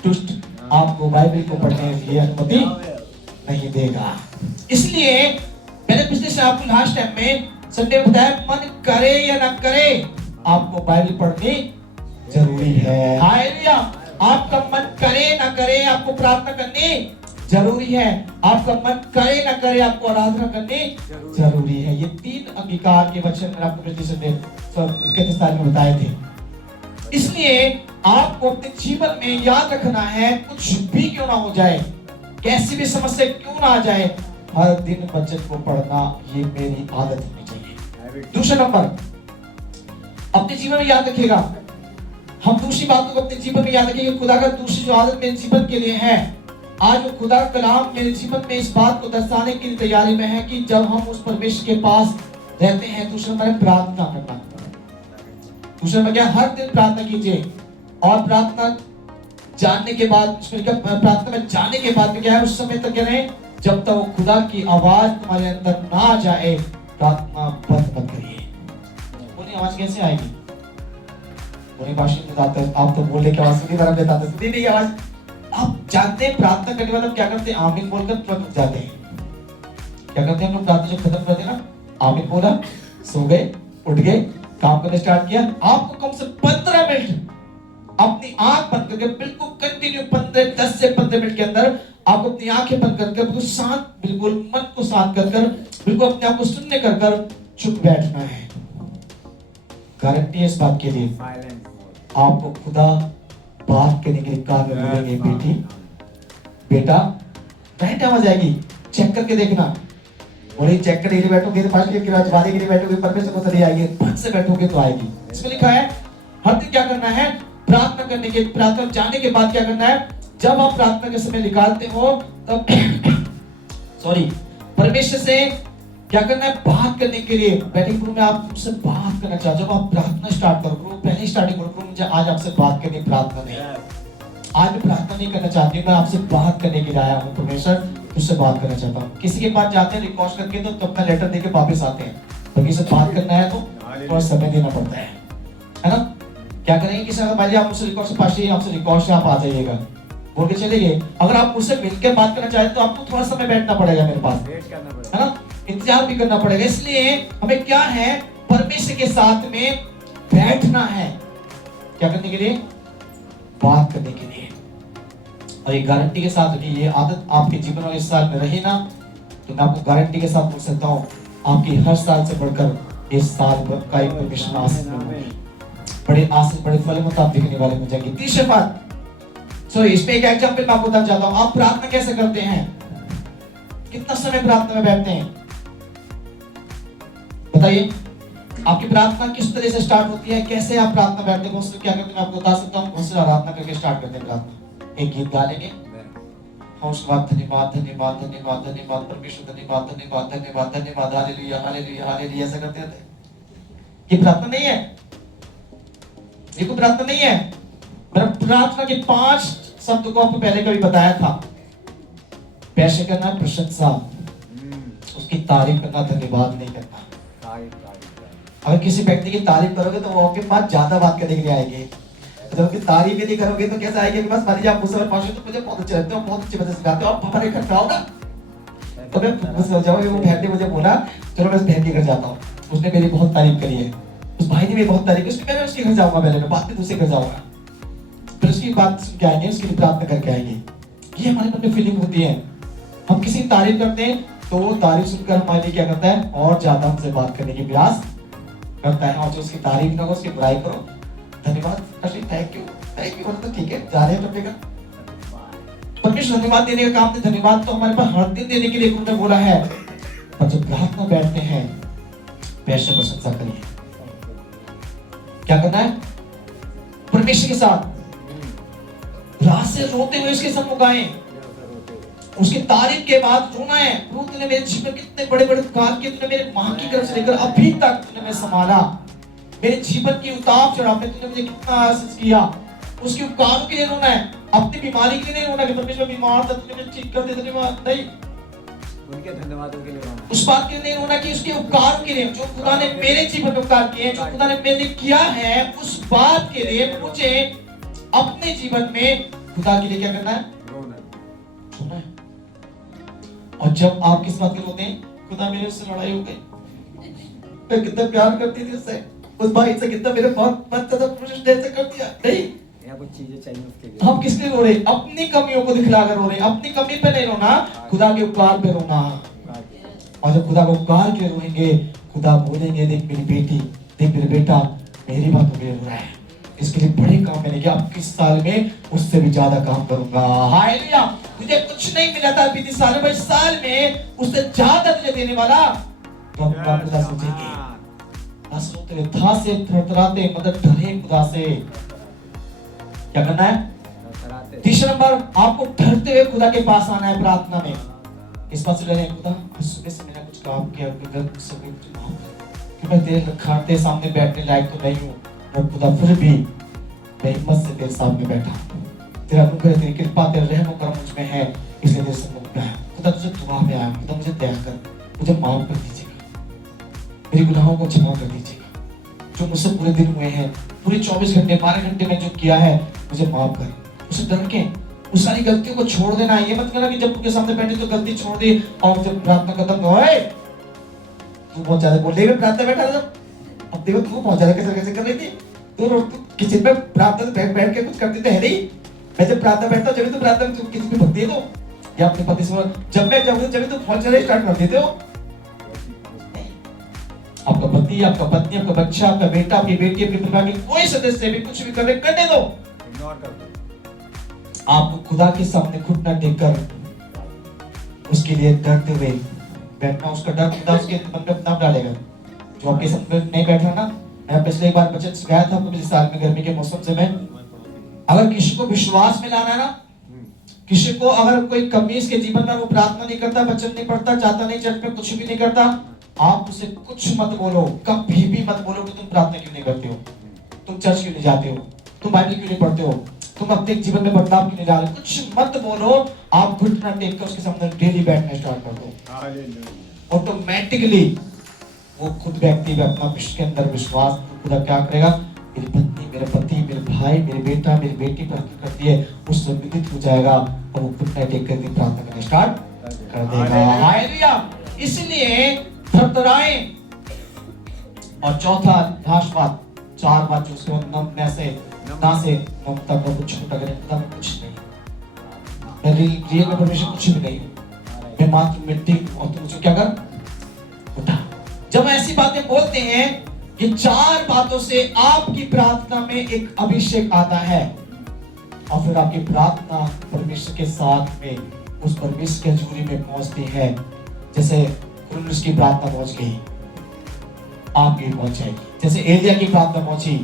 दुष्ट आपको बाइबल को पढ़ने की अनुमति नहीं देगा। इसलिए मैंने पिछले से आपको लास्ट टाइम में संडे में बताया, मन करे या ना करे आपको बाइबल पढ़नी जरूरी है। हालेलुया। आपका मन करे ना करे आपको प्रार्थना करनी जरूरी है, आपका मन करे ना करे आपको आराधना करनी जरूरी है। ये 3 अंगीकार के वचन मैंने आपको पिछले संडे में बताए थे। इसलिए आपको अपने जीवन में याद रखना है, कुछ भी क्यों ना हो जाए, कैसी भी समस्या क्यों ना आ जाए, हर दिन वचन को पढ़ना ये मेरी आदत होनी चाहिए। दूसरा नंबर, अपने जीवन में याद रखिएगा, हम दूसरी बातों को अपने जीवन में याद रखेंगे। खुदा का दूसरी जो आदत मेरे जीवन के लिए है, आज वो खुदा का कलाम मेरे जीवन में इस बात को दर्शाने की तैयारी में है कि जब हम उस परमेश्वर के पास रहते हैं, दूसरा नंबर प्रार्थना करना। दूसरा नंबर क्या? हर दिन प्रार्थना कीजिए। और प्रार्थना जानने के बाद, प्रार्थना में जाने के बाद में क्या है, उस समय तक क्या रहे, जब तक वो खुदा की आवाज तुम्हारे अंदर ना जाए, प्रार्थना बंद मत करिए। बोलिए आवाज कैसे आएगी? बोलिए भाषण बताते हैं आप, तो बोले की आवाज सुनी, बार बताते सुनी नहीं आवाज। आप जानते हैं प्रार्थना करने के बाद हम क्या करते हैं? आमीन बोलकर तुरंत उठ जाते हैं। क्या करते हैं हम लोग? प्रार्थना जब खत्म करते हैं ना, आमीन बोला, सो गए, उठ गए, काम करने स्टार्ट किया। आपको कम से 15 मिनट अपनी आंख बंद करके बिल्कुल कंटिन्यू 10 से 15 मिनट के अंदर आप अपनी आंखें बंद करके बिल्कुल शांत, बिल्कुल मन को शांत कर बिल्कुल अपने आप को शून्य कर चुप बैठना है। गारंटी है इस बात के लिए, आपको खुदा बात करने के लिए कान में बोलेंगे, बेटी बेटा राइट आवाज आएगी, चेक करके देखना। बोले चेक करके बैठोगे तो पास के राजवाड़ी के लिए बैठोगे, परमेश्वर को चली आएगी, मन से बैठोगे तो आएगी। इसमें लिखा है हर दिन क्या करना है, प्रार्थना करने के, प्रार्थना जाने के बाद क्या करना है, जब आप प्रार्थना के समय निकालते हो तब सॉरी परमेश्वर से क्या करना है, बात करने के लिए बैठिंग रूम में आप मुझसे बात करना चाहते हो। जब आप प्रार्थना स्टार्ट करो, पहले स्टार्टिंग करो, मुझे आज आपसे बात करनी, प्रार्थना नहीं, आज मैं प्रार्थना नहीं करना चाहती हूँ, मैं आपसे बात करने के लिए आया हूँ, परमेश्वर तुझसे बात करना चाहता हूँ। किसी के पास जाते हैं रिक्वेस्ट करके तो तब अपना लेटर देके वापस आते हैं, तो किसी से बात करना है तो थोड़ा समय देना पड़ता है ना। क्या करेंगे, किसी मान लीजिए आप मुझसे रिक्वेस्ट पास आपसे रिक्वेस्ट आप आ जाइएगा, बोल के चले गए। अगर आप मुझसे मिलकर बात करना चाहते तो आपको थोड़ा समय बैठना पड़ेगा मेरे पास, है ना। इंतजार भी करना पड़ेगा। इसलिए हमें क्या है, परमेश्वर के साथ में बैठना है। क्या करने के लिए? बात करने के लिए। और ये गारंटी के साथ कि ये आदत आपके जीवन और इस साल में रही ना, तो मैं आपको गारंटी के साथ बोल सकता हूँ, आपकी हर साल से बढ़कर इस साल का एक परमेश्वर आशीष बड़े आशीष, बड़े फल मुताबिक दिखने वाले हो जाएंगे। तीसरे बात, इसमें एक एग्जांपल मैं आपको बताना चाहता हूँ। आप प्रार्थना कैसे करते हैं? कितना समय प्रार्थना में बैठते हैं? बताइए, आपकी प्रार्थना किस तरह से स्टार्ट होती है? कैसे आप प्रार्थना बैठते हैं? बहुत से क्या करते हैं मैं आपको बता सकता हूँ। बहुत से आराधना करके स्टार्ट करते हैं प्रार्थना। एक गीत गा लेंगे, हाँ उसके बाद धन्यवाद धन्यवाद धन्यवाद धन्यवाद परमेश्वर, धन्यवाद धन्यवाद धन्यवाद धन्यवाद, हालेलुया हालेलुया हालेलुया, ऐसा करते रहते हैं। ये प्रार्थना नहीं है, ये कोई प्रार्थना नहीं है। मैंने प्रार्थना के 5 शब्द को आपको पहले कभी बताया था। पैसे करना, प्रशंसा, उसकी तारीफ करना, धन्यवाद नहीं करना। अगर किसी व्यक्ति की तारीफ करोगे तो वो आपके पास ज्यादा बात करने के लिए आएंगे। जब उसकी तारीफ ही नहीं करोगे तो कैसे आएंगे? बस मान लीजिए आप मुझसे पास तो मुझे बहुत अच्छे लगते हो, बहुत अच्छी वजह से गाते हो, आप हमारे घर पे आओ ना, तो मैं खुश हो जाऊंगा। वो बहन ने मुझे बोला चलो मैं उस बहन के घर जाता हूँ, उसने मेरी बहुत तारीफ करी है, उस भाई ने मेरी बहुत तारीफ की, मैं उसके घर जाऊंगा, पहले मैं बाद में दूसरे घर जाऊंगा, फिर उसकी बात सुन के आएंगे, उसके लिए प्रार्थना करके आएंगे। ये हमारे मन में फीलिंग होती है। हम किसी की तारीफ करते हैं तो वो तारीफ सुनकर हमारे लिए क्या करता है, और ज्यादा हमसे बात करने की प्रयास करता है। और जो उसकी तारीफ ना हो उसकी बुराई करो, धन्यवाद थैंक यू तो ठीक है, जा रहे हैं अपने घर। परमेश्वर धन्यवाद देने का काम नहीं, धन्यवाद तो हमारे पास हर दिन देने के लिए उन्होंने बोला है। पर जब प्रार्थना बैठते हैं, पैसे प्रशंसा करिए। क्या करना है? परमेश्वर के साथ रात से रोते हुए उसके सम्मुख आए, उसकी तारीफ के बाद रोना है। प्रभु तूने मेरे जीवन में कितने बड़े बड़े कार्य किए, तूने मेरे मां की गर्भ से लेकर अभी तक तूने मैं संभाला, मेरे जीवन की उतार चढ़ाव में तूने मुझे कितना आशीष किया। उसके उपकारों के लिए रोना है, अपनी बीमारी के लिए नहीं रोना कि परमेश्वर बीमार था तूने मुझे ठीक कर दिया, धन्यवाद नहीं, उनके धन्यवादों के लिए रोना। उस बात के लिए नहीं रोना कि उसके उपकारों के लिए, जो खुदा ने मेरे जीवन में उपकार किए, जो खुदा ने मेरे लिए किया है, उस बात के लिए मुझे अपने जीवन में खुदा के लिए क्या करना है? रोना है। और जब आप किस बात के रोते हैं? खुदा मेरे उससे लड़ाई हो गई, मैं कितना प्यार करती थी उससे, उस भाई से कितना मेरे बहुत मन था, ऐसे कर दिया नहीं, या कुछ चीजें चाहिए उसके लिए। हम किसके रो रहे? अपनी कमियों को दिखलाकर रो रहे। अपनी कमी पे नहीं रोना, खुदा के उपकार पे रोना। और जब खुदा के उपकार के रोएंगे, खुदा बोलेंगे देख मेरी बेटी, देख मेरे बेटा मेरी बातों के लिए रो रहा है, इसके लिए बड़े काम मैंने किया, अब किस साल में उससे भी ज्यादा काम करूंगा। हालेलुया। तुझे कुछ नहीं मिला था बीते साल में, इस साल में उससे ज्यादा तुझे देने वाला। तो अपना खुदा सोचेंगे, बस रोते हुए था से थरथराते, मदद डरे खुदा से। क्या करना है? तीसरा नंबर, आपको डरते हुए खुदा के पास आना है प्रार्थना में। इस बात से डरे, खुदा सुबह से मैंने कुछ काम किया, कि मैं तेरे खाते सामने बैठने लायक तो नहीं हूँ, और खुदा फिर भी मैं हिम्मत से तेरे सामने बैठा। तेरा अनुग्रह, तेरी कृपा, तेरा रहम और करम मुझ में है, इसलिए तेरे सम्मुख में आया। खुदा तुझे दुआ में आया, खुदा मुझे दया कर, मुझे माफ कर दीजिएगा, मेरे गुनाहों को क्षमा कर दीजिएगा, जो मुझसे पूरे दिन हुए हैं, पूरे 24 घंटे 12 घंटे में जो किया है मुझे माफ कर। उसे डर के उस सारी गलतियों को छोड़ देना। ये मत करना कि जब उनके सामने बैठे तो गलती छोड़ दी और जब प्रार्थना खत्म हो गई तू बहुत ज्यादा बोल रही है, प्रार्थना बैठा था, अब देखो तू बहुत ज्यादा कैसे कर रही थी, तू किचन में प्रार्थना बैठ के कुछ करती तो है नहीं। मैं जब प्रार्थना बैठता हूँ जब तो प्रार्थना में किसी भी भक्ति है तो, या अपने पति से जब मैं जब तो बहुत ज्यादा स्टार्ट कर देते हो। आपका पति, आपका पत्नी, आपका बच्चा, आपका बेटा, आपकी बेटी, अपने परिवार के कोई सदस्य भी कुछ भी करने दो, इग्नोर कर दो। आपको खुदा के सामने घुटना टेककर उसके लिए डरते हुए बैठना। उसका डर खुदा उसके मन में अपना डालेगा। जो आपके सामने नहीं बैठ रहा ना, मैं पिछले एक बार बचत सिखाया था आपको, पिछले साल में गर्मी के मौसम से मैं, अगर किसी को विश्वास में लाना है ना, किसी को अगर कोई कमी इसके जीवन में, वो प्रार्थना नहीं करता, वचन नहीं पढ़ता, चाहता नहीं, चर्च में कुछ भी नहीं करता, आप उसे कुछ मत बोलो, कभी भी मत बोलो कि तुम प्रार्थना क्यों नहीं करते हो, तुम चर्च क्यों नहीं जाते हो, तुम बाइबल क्यों नहीं पढ़ते हो, तुम अपने जीवन में बदलाव क्यों नहीं ला रहे, कुछ मत बोलो। आप घुटना टेक कर उसके सामने डेली बैठना स्टार्ट कर दो। ऑटोमेटिकली वो खुद व्यक्ति में अपना विश्व के अंदर विश्वास, खुदा क्या करेगा, मेरी पत्नी, मेरे पति, मेरे भाई, मेरे बेटा, मेरी बेटी पर करती है, उससे विदित हो जाएगा और वो घुटना टेक कर प्रार्थना करना स्टार्ट कर देगा। हालेलुया। इसलिए थरथराए। और चौथा घासपात 4 बार जो उसको नमने से ना से ममता को कुछ छोटा करें, खुदा में कुछ नहीं, मेरी रियल में परमेश्वर कुछ भी नहीं, मैं मात्र मिट्टी और तुम मुझे क्या कर उठा। जब ऐसी बातें बोलते हैं, ये 4 बातों से आपकी प्रार्थना में एक अभिषेक आता है और फिर आपकी प्रार्थना परमेश्वर के साथ में उस परमेश्वर की हजूरी में पहुंचती है। जैसे कुरनुस की प्रार्थना पहुंच गई, आपकी पहुंच जाएगी। जैसे एलिया की प्रार्थना पहुंची,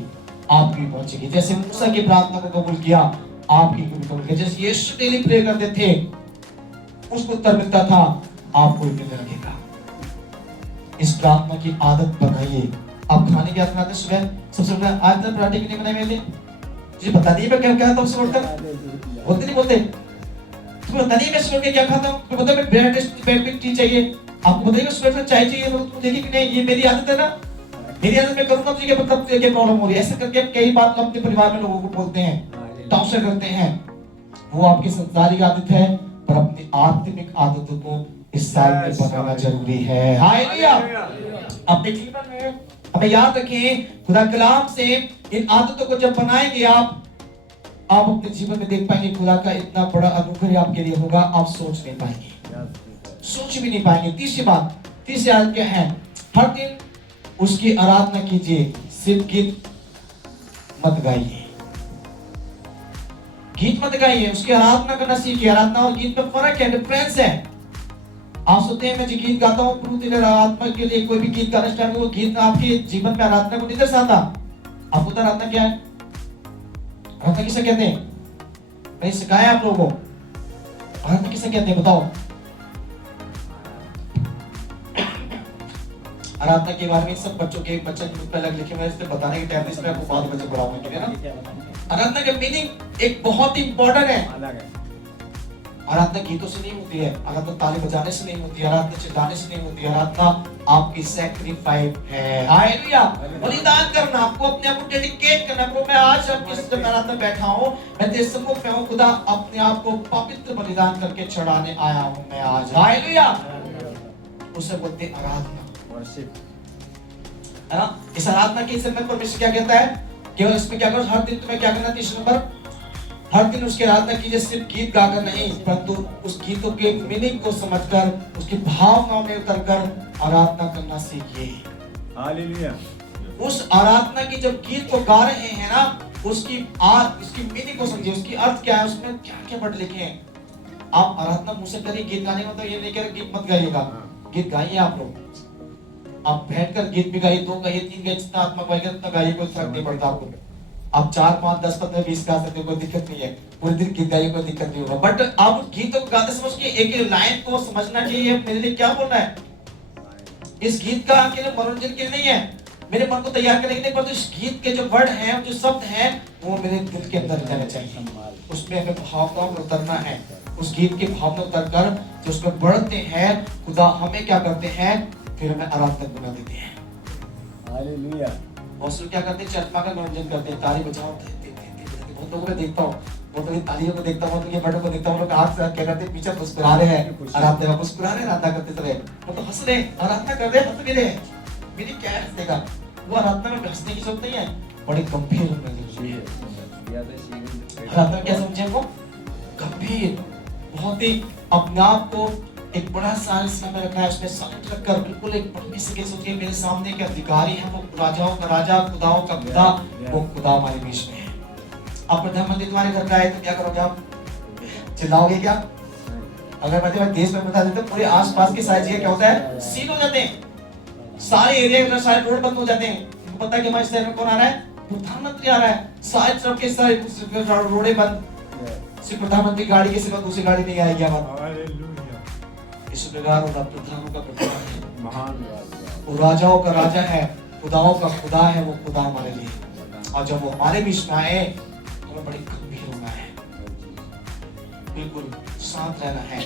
आपकी पहुंचेगी। जैसे मूसा की प्रार्थना को कबूल किया, आपकी भी कबूल किया। जैसे यीशु डेली प्रे करते थे, उसको उत्तर मिलता था, आपको भी मिलने लगेगा। इस प्रार्थना की आदत बनाइए। आप खाने की आदत बनाते सुबह, सबसे पहले आज तक पराठे कितने बनाए हुए थे? मुझे पता नहीं मैं क्या खाता हूँ सुबह उठकर, बोलते नहीं बोलते? तुम्हें पता नहीं मैं सुबह के क्या खाता हूँ? तुम्हें पता है मैं ब्रेड में टी चाहिए, आपको पता है मैं सुबह चाय चाहिए, तो तुम देखिए कि नहीं ये मेरी आदत है ना, मेरी आदत मैं करूंगा तो ये मतलब क्या प्रॉब्लम हो रही है। ऐसे करके कई बार अपने परिवार में लोगों को बोलते हैं, टॉर्चर करते हैं। वो आपकी संसारिक आदत है, पर अपनी आत्मिक आदतों को इस साल में बनाना जरूरी है। हालेलुया। अपने जीवन में हमें याद रखें, खुदा कलाम से इन आदतों को जब बनाएंगे आप अपने जीवन में देख पाएंगे खुदा का इतना बड़ा अनुग्रह आपके लिए होगा, आप सोच नहीं पाएंगे, सोच भी नहीं पाएंगे। तीसरी बात, तीसरी आदत क्या है? हर दिन उसकी आराधना कीजिए, सिर्फ गीत मत गाइए। गीत मत गाइए, उसकी आराधना करना सीखिए। आराधना और गीत में फर्क है, डिफरेंस है। आप सोचते हैं मैं जी गीत गाता हूँ प्रभु तेरे आराधना के लिए, कोई भी गीत गाना स्टार्ट हो, गीत आपके जीवन में आराधना को नहीं दर्शाता। आपको तो आराधना क्या है? आराधना किसे कहते हैं? मैंने सिखाया आप लोगों को, आराधना किसे कहते हैं बताओ? आराधना के बारे में सब बच्चों के बच्चे पे अलग लिखे, मैं इससे बताने के टाइम इसमें आपको बाद में पढ़ाऊंगा, ठीक है ना? आराधना का मीनिंग एक बहुत ही इंपॉर्टेंट है। आराधना गीतों से नहीं होती है, आराधना ताली बजाने से नहीं होती है, आराधना चिल्लाने से नहीं होती है। आराधना आपकी सैक्रिफाइस है। हालेलुया। बलिदान करना, आपको अपने आप को डेडिकेट करना। को मैं आज आपके सामने आराधना बैठा हूँ, मैं तेरे सम्मुख में हूँ खुदा, अपने आप को पवित्र बलिदान करके चढ़ाने आया हूँ मैं आज। हालेलुया। उसे बोलते हैं आराधना, वर्शिप, है ना? इस आराधना के समय परमेश्वर क्या कहता है? केवल इसमें क्या करो, हर दिन तुम्हें क्या करना? 30 नंबर, हर दिन उसकी आराधना कीजिए, सिर्फ गीत गाकर नहीं, परंतु उस गीतों के मीनिंग को समझकर, उसकी भावनाओं में उतरकर आराधना करना सीखिए। हालेलुया। उस आराधना की जब गीत को गा रहे हैं ना, उसकी मीनिंग को समझिए, उसकी अर्थ क्या है, उसमें क्या क्या वर्ड लिखे हैं। आप आराधना मुंह से करिए, गीत गाने का तो ये नहीं कह रहे गीत मत गाइएगा, गीत गाइए। आप लोग आप बैठकर गीत भी गाइए, 2 गाइए, 3 गाइए, जितना आत्मा गाइए उतना गाइए, कोई फर्क नहीं पड़ता आपको। आप 4, 5, 10, 15, 20 गा सकते हो, कोई दिक्कत नहीं है। पूरे दिन गीत गाइए, कोई दिक्कत नहीं होगा। बट आप गीतों को गाते समझ के एक लाइन को समझना चाहिए, मेरे लिए क्या बोलना है। इस गीत का केवल मनोरंजन के लिए नहीं है, मेरे मन को तैयार करने के लिए, पर इस गीत के जो वर्ड हैं, जो शब्द हैं, वो मेरे दिल के अंदर जाने चाहिए। उसमें हमें भावनाओं में उतरना है। उस गीत के भाव में उतरकर जो उसमें बढ़ते हैं, खुदा हमें क्या करते हैं? फिर हमें आराधना बना देते हैं। हालेलुया। बहुत लोग क्या करते हैं? चर्चा का मनोरंजन करते हैं, ताली बजाओ, बहुत लोगों को देखता हूँ, बहुत लोग तालियों को देखता हूँ, तो ये बड़ों को देखता हूँ, लोग हाथ से क्या करते हैं? पीछे मुस्कुरा रहे हैं, आराधना में मुस्कुरा रहे हैं, आराधना करते समय वो तो हंस रहे हैं, आराधना कर रहे हैं, हंस भी रहे हैं। मेरी क्या है हंसने का? वो आराधना में हंसने की जरूरत नहीं है, बड़ी गंभीर होना जरूरी है। आराधना क्या समझे वो? गंभीर, बहुत ही अपने आप को एक बड़ा साइंस में रखना है, उसमें साइंस रखकर बिल्कुल एक परमेश्वर के सोचिए, मेरे सामने एक अधिकारी है, वो राजाओं का राजा, खुदाओं का खुदा, वो खुदा हमारे बीच में है। अब प्रधानमंत्री तुम्हारे घर का है तो क्या करोगे आप? चिल्लाओगे क्या? अगर मैं देश में बता देता हूँ, पूरे आसपास के सारी जगह क्या होता है? सील हो जाते हैं, सारे एरिया में सारे रोड बंद हो जाते हैं। तुमको पता है कि हमारे शहर में कौन आ रहा है? प्रधानमंत्री आ रहा है। सारे तरफ के सारे रोडे बंद, सिर्फ प्रधानमंत्री गाड़ी के सिवा दूसरी गाड़ी नहीं आएगी हमारे। इस प्रकार वो प्रधानों का प्रधान है, महान वो राजाओं का राजा है, खुदाओं का खुदा है, वो खुदा हमारे लिए। और जब वो हमारे बीच में आए, हमें बड़ी गंभीर होना है, बिल्कुल शांत रहना है।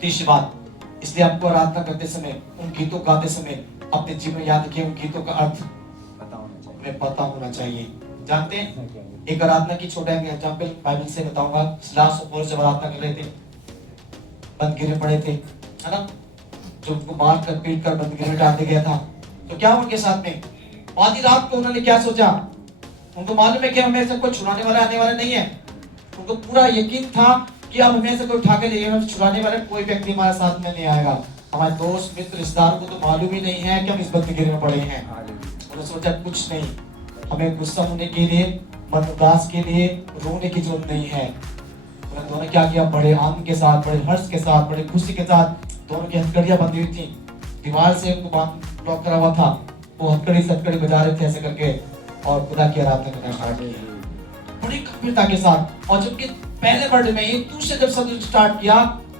तीसरी बात, इसलिए आपको आराधना करते समय, उन गीतों गाते समय अपने जीवन में याद रखिए, उन गीतों का अर्थ हमें पता होना चाहिए। जानते हैं एक आराधना की छोटा एग्जाम्पल बाइबल से बताऊंगा। लास्ट ऑफ जब आराधना कर रहे थे, बंद गिरे पड़े थे, है ना? जो उनको मार कर पीट कर बंदगी में डाल दिया गया था। तो क्या उनके साथ में आधी रात को उन्होंने क्या सोचा? उनको मालूम है कि हमें से कोई छुड़ाने वाला आने वाला नहीं है। उनको पूरा यकीन था कि अब हमें से कोई उठा के ले जाएगा, छुड़ाने वाला कोई व्यक्ति हमारे साथ में नहीं आएगा। हमारे दोस्त मित्र रिश्तेदार को तो मालूम ही नहीं है कि हम इस बंदगी में पड़े हैं। उन्होंने सोचा कुछ नहीं, हमें गुस्सा होने के लिए, मन उदास के लिए रोने की जरूरत नहीं है। उन्होंने क्या किया? बड़े आनंद के साथ, बड़े हर्ष के साथ, बड़े खुशी के साथ दोनों की हथकड़ियां बंधी हुई थी, दीवार से उनको बांध लॉक करा हुआ था। वो हथकड़ी सटकड़ी बजा रहे थे ऐसे करके और खुदा की आराधना करना स्टार्ट किया बड़ी गंभीरता के साथ। और जबकि पहले वर्ड में ही, दूसरे जब शब्द स्टार्ट किया,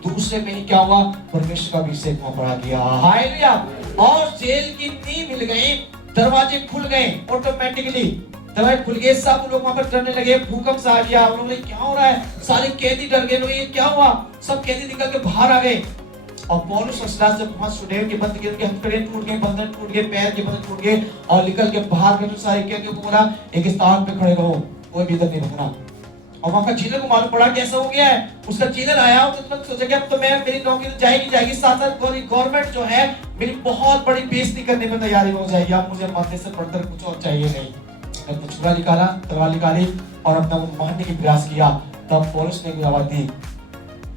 दूसरे में ही क्या हुआ? परमेश्वर का अभिषेक वहां पड़ा गया। हालेलुया। और जेल की नींव मिल गई, दरवाजे खुल गए ऑटोमेटिकली, दरवाजे खुल गए, सब लोग वहां पर डरने लगे, भूकंप सा आ गया। उन लोगों क्या हो रहा है? सारे कैदी डर गए, ये क्या हुआ? सब कैदी निकल के बाहर आ गए। और पौलुस और सिलास जब वहां सुडेव के बंद के हथकड़े टूट गए, बंधन टूट गए, पैर के बंधन टूट गए और निकल के बाहर गए, तो सारे कैदियों को बोला एक स्थान पे खड़े रहो, कोई भी इधर नहीं रुकना। और वहां का जेलर को मालूम पड़ा कैसा हो गया है। उसका जेलर आया और तुरंत सोचा कि अब तो मैं, मेरी नौकरी तो जाएगी, साथ साथ गवर्नमेंट जो है मेरी बहुत बड़ी बेइज्जती करने में तैयारी हो जाएगी। अब मुझे मरने से बढ़कर कुछ और चाहिए नहीं। मैंने छुरा निकाला, तलवार निकाली और अपना को मारने की प्रयास किया। तब पौलुस ने आवाज दी,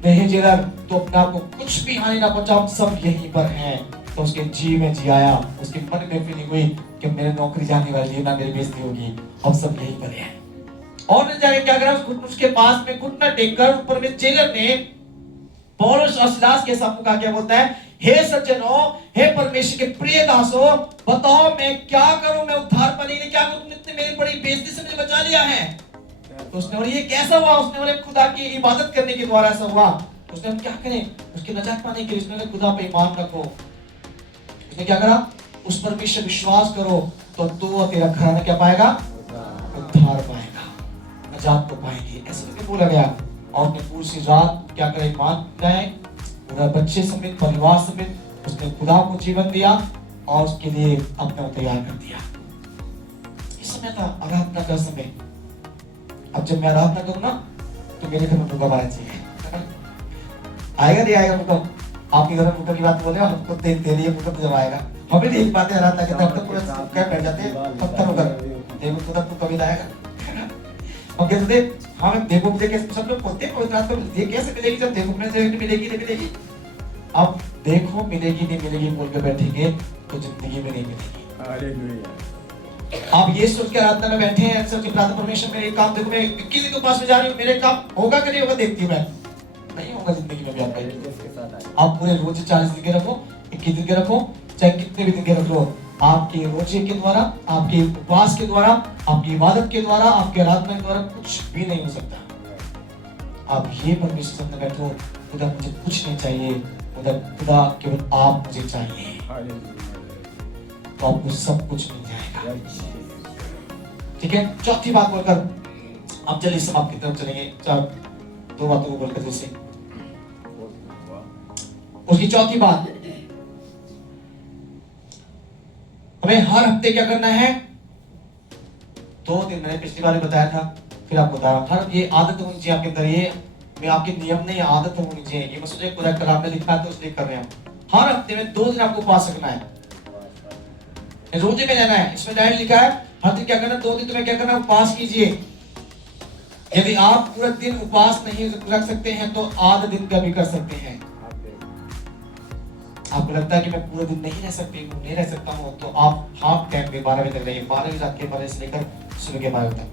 नहीं जेलर, तो अपने आप को कुछ भी हानि ना पहुंचाओ, सब यहीं पर हैं। तो उसके जी में जी आया, उसके मन में फीलिंग हुई कि मेरे नौकरी जाने वाली है ना, मेरी बेइज्जती होगी, अब सब यहीं पर हैं। और ने जाके क्या करा? उसके पास में घुटना टेककर ऊपर में जेलर ने पौलुस और सिलास के सामने कहा, क्या बोलता है? हे सज्जनों, हे परमेश्वर के प्रिय दासों, बताओ मैं क्या करूं? मैं उद्धार पाने के लिए क्या करूं? तुमने इतनी मेरी बड़ी बेइज्जती से मुझे बचा लिया है। तो उसने बोला ये कैसा हुआ? उसने बोला खुदा की इबादत करने के द्वारा ऐसा हुआ। उसने क्या करें? उसकी नजात पाने के लिए उसने खुदा पे ईमान रखो। उसने क्या करा? उस परमेश्वर विश्वास करो तो तू और तेरा घराना क्या पाएगा? उद्धार पाएगा, नजात को पाएंगे, ऐसे करके बोला गया। और उसने पूरी रात क्या करे? ईमान लाए, पूरा बच्चे समेत, परिवार समेत उसने खुदा को जीवन दिया और उसके लिए अपना तैयार कर दिया। इस समय था आराधना का समय। अब जब मैं आराधना करूं ना, तो मेरे घर में भूकंप आना चाहिए। आएगा नहीं आएगा भूकंप? आपके घर में भूकंप की बात बोल रहे हो, हमको देख दे रही है भूकंप जब आएगा। हमें नहीं बातें आराधना के तब तक पूरा क्या बैठ जाते हैं पत्थर होकर, देखो खुदा तू कभी लाएगा। और कहते थे हमें देखो देखे, सब लोग बोलते हैं पवित्र आत्मा ये कैसे मिलेगी? जब देखो मिलेगी नहीं मिलेगी। अब देखो मिलेगी नहीं मिलेगी बोल के बैठेंगे तो जिंदगी में नहीं मिलेगी। हालेलुया। आप ये सोच के आराधना में बैठे हैं, अक्सर कि प्रार्थना परमेश्वर मेरे काम देखो, मैं किसी के पास में जा रही हूँ, मेरे काम होगा कि नहीं होगा देखती हूँ मैं, नहीं होगा जिंदगी में भी आपका। आप पूरे रोजे 40 दिन के रखो, 21 दिन के रखो, चाहे कितने भी दिन के रख लो, आपके रोजे के द्वारा, आपके उपवास के द्वारा, आपकी इबादत के द्वारा, आपके आराधना के द्वारा कुछ भी नहीं हो सकता। आप ये परमेश्वर से बैठो, खुदा मुझे कुछ नहीं चाहिए, खुदा केवल आप मुझे चाहिए, तो आपको सब कुछ मिल जाएगा। ठीक है, चौथी बात बोलकर आप जल्दी समाप्त की तरफ चलेंगे। दो बातों को बोलकर जैसे उसकी चौथी बात, हमें हर हफ्ते क्या करना है? 2 दिन मैंने पिछली बार बताया था, फिर आपको बता रहा हूं, हर ये आदत होनी चाहिए आपके अंदर। ये मैं आपके नियम नहीं, आदत होनी चाहिए। ये मैं सोचे खुदा कलाम में लिखा है तो इसलिए कर रहे हैं। हर हफ्ते में 2 दिन आपको उपवास रखना है, रोजे में रहना है। इसमें डायरेक्ट लिखा है हर दिन क्या करना, 2 दिन तुम्हें क्या करना, उपवास कीजिए। यदि आप पूरा दिन उपवास नहीं रख सकते हैं तो आधा दिन का भी कर सकते हैं। आपको लगता है कि मैं पूरा दिन नहीं रह सकता हूँ, तो आप हाफ टाइम पे 12 बजे तक रहिए, 12 बजे रात के 12 से लेकर सुबह के 12 तक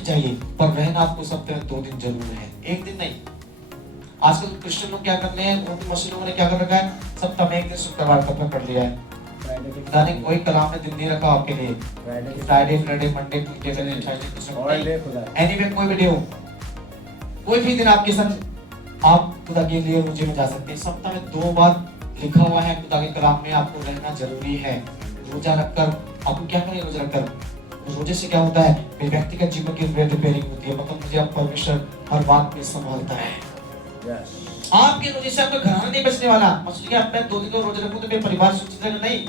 चाहिए। पर रहना आपको सप्ताह में 2 दिन जरूर है, 1 दिन नहीं। आजकल क्रिश्चियन लोग क्या करते हैं, मुस्लिम लोगों ने क्या कर रखा है, सप्ताह में 1 दिन शुक्रवार तक कर लिया है। खुदा ने कोई कलाम में दिन नहीं रखा आपके लिए। Friday, Monday, Tuesday, Wednesday, anyway कोई भी डे हो, कोई भी दिन आपके संग आप खुदा के लिए रोजे में जा सकते हैं। सप्ताह में 2 बार लिखा हुआ है खुदा के कलाम में, आपको रहना जरूरी है। रोजा रखकर आपको क्या करें? रोजा रखकर रोजे से क्या होता है, मेरे व्यक्तिगत जीवन की रिपेयरिंग होती है, मतलब मुझे अब परमेश्वर हर बात में संभालता है। आपके रोजे से आपका घराना नहीं बचने वाला। मतलब आप मैं 2 दिन तो रोजे रखूं तो मेरे परिवार सुरक्षित रहेगा? नहीं।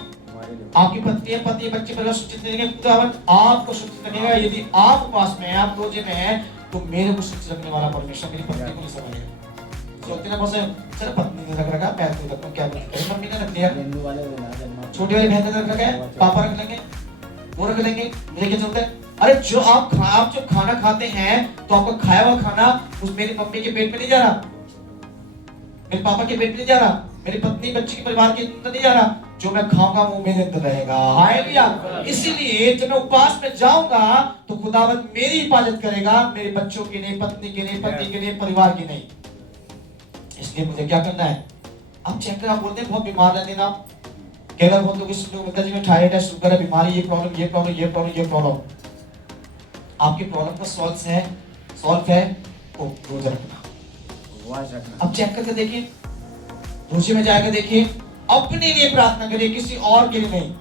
आपकी पत्नी बच्चे परिवार सुरक्षित रहेंगे, खुदावन आपको सुरक्षित रखेगा। यदि आप उपवास में हैं, आप रोजे में हैं, तो मेरे को सुरक्षित रखने वाला परमेश्वर मेरी पत्नी को नहीं संभालेगा। चलो पत्नी ने रख रखा, मैं तो रखूं, क्या बोलते हैं, मम्मी ने रख लिया, हिंदू वाले बोला जन्म छोटी वाली बहन ने रख रखा है, पापा रख लेंगे, वो रख लेंगे, मुझे क्या चलता है? अरे जो आप जो खाना खाते हैं तो आपका खाया हुआ खाना उस मेरी मम्मी के पेट में नहीं जा रहा, मेरे पापा के पेट में नहीं जा रहा, मेरी पत्नी बच्ची के परिवार के अंदर नहीं जा रहा, जो मैं खाऊंगा वो मेरे अंदर रहेगा। हालेलुया। इसीलिए जब मैं उपवास में जाऊंगा तो खुदावंद मेरी हिफाजत करेगा, मेरे बच्चों की नहीं, पत्नी की नहीं, पति की नहीं, परिवार की नहीं। इसलिए मुझे क्या करना है? आप चेक कर, आप बोलते हैं बहुत बीमार रहते हैं ना, कई बार बहुत लोग बोलते हैं जी मैं थायराइड है, शुगर है, बीमारी, ये प्रॉब्लम, ये प्रॉब्लम, ये प्रॉब्लम, ये प्रॉब्लम। आपकी प्रॉब्लम का सॉल्व है तो रोजा रखना, उपवास रखना। अब चेक करके देखिए, रोजे में जाएगा, देखिए अपने लिए प्रार्थना करिए, किसी और के लिए नहीं।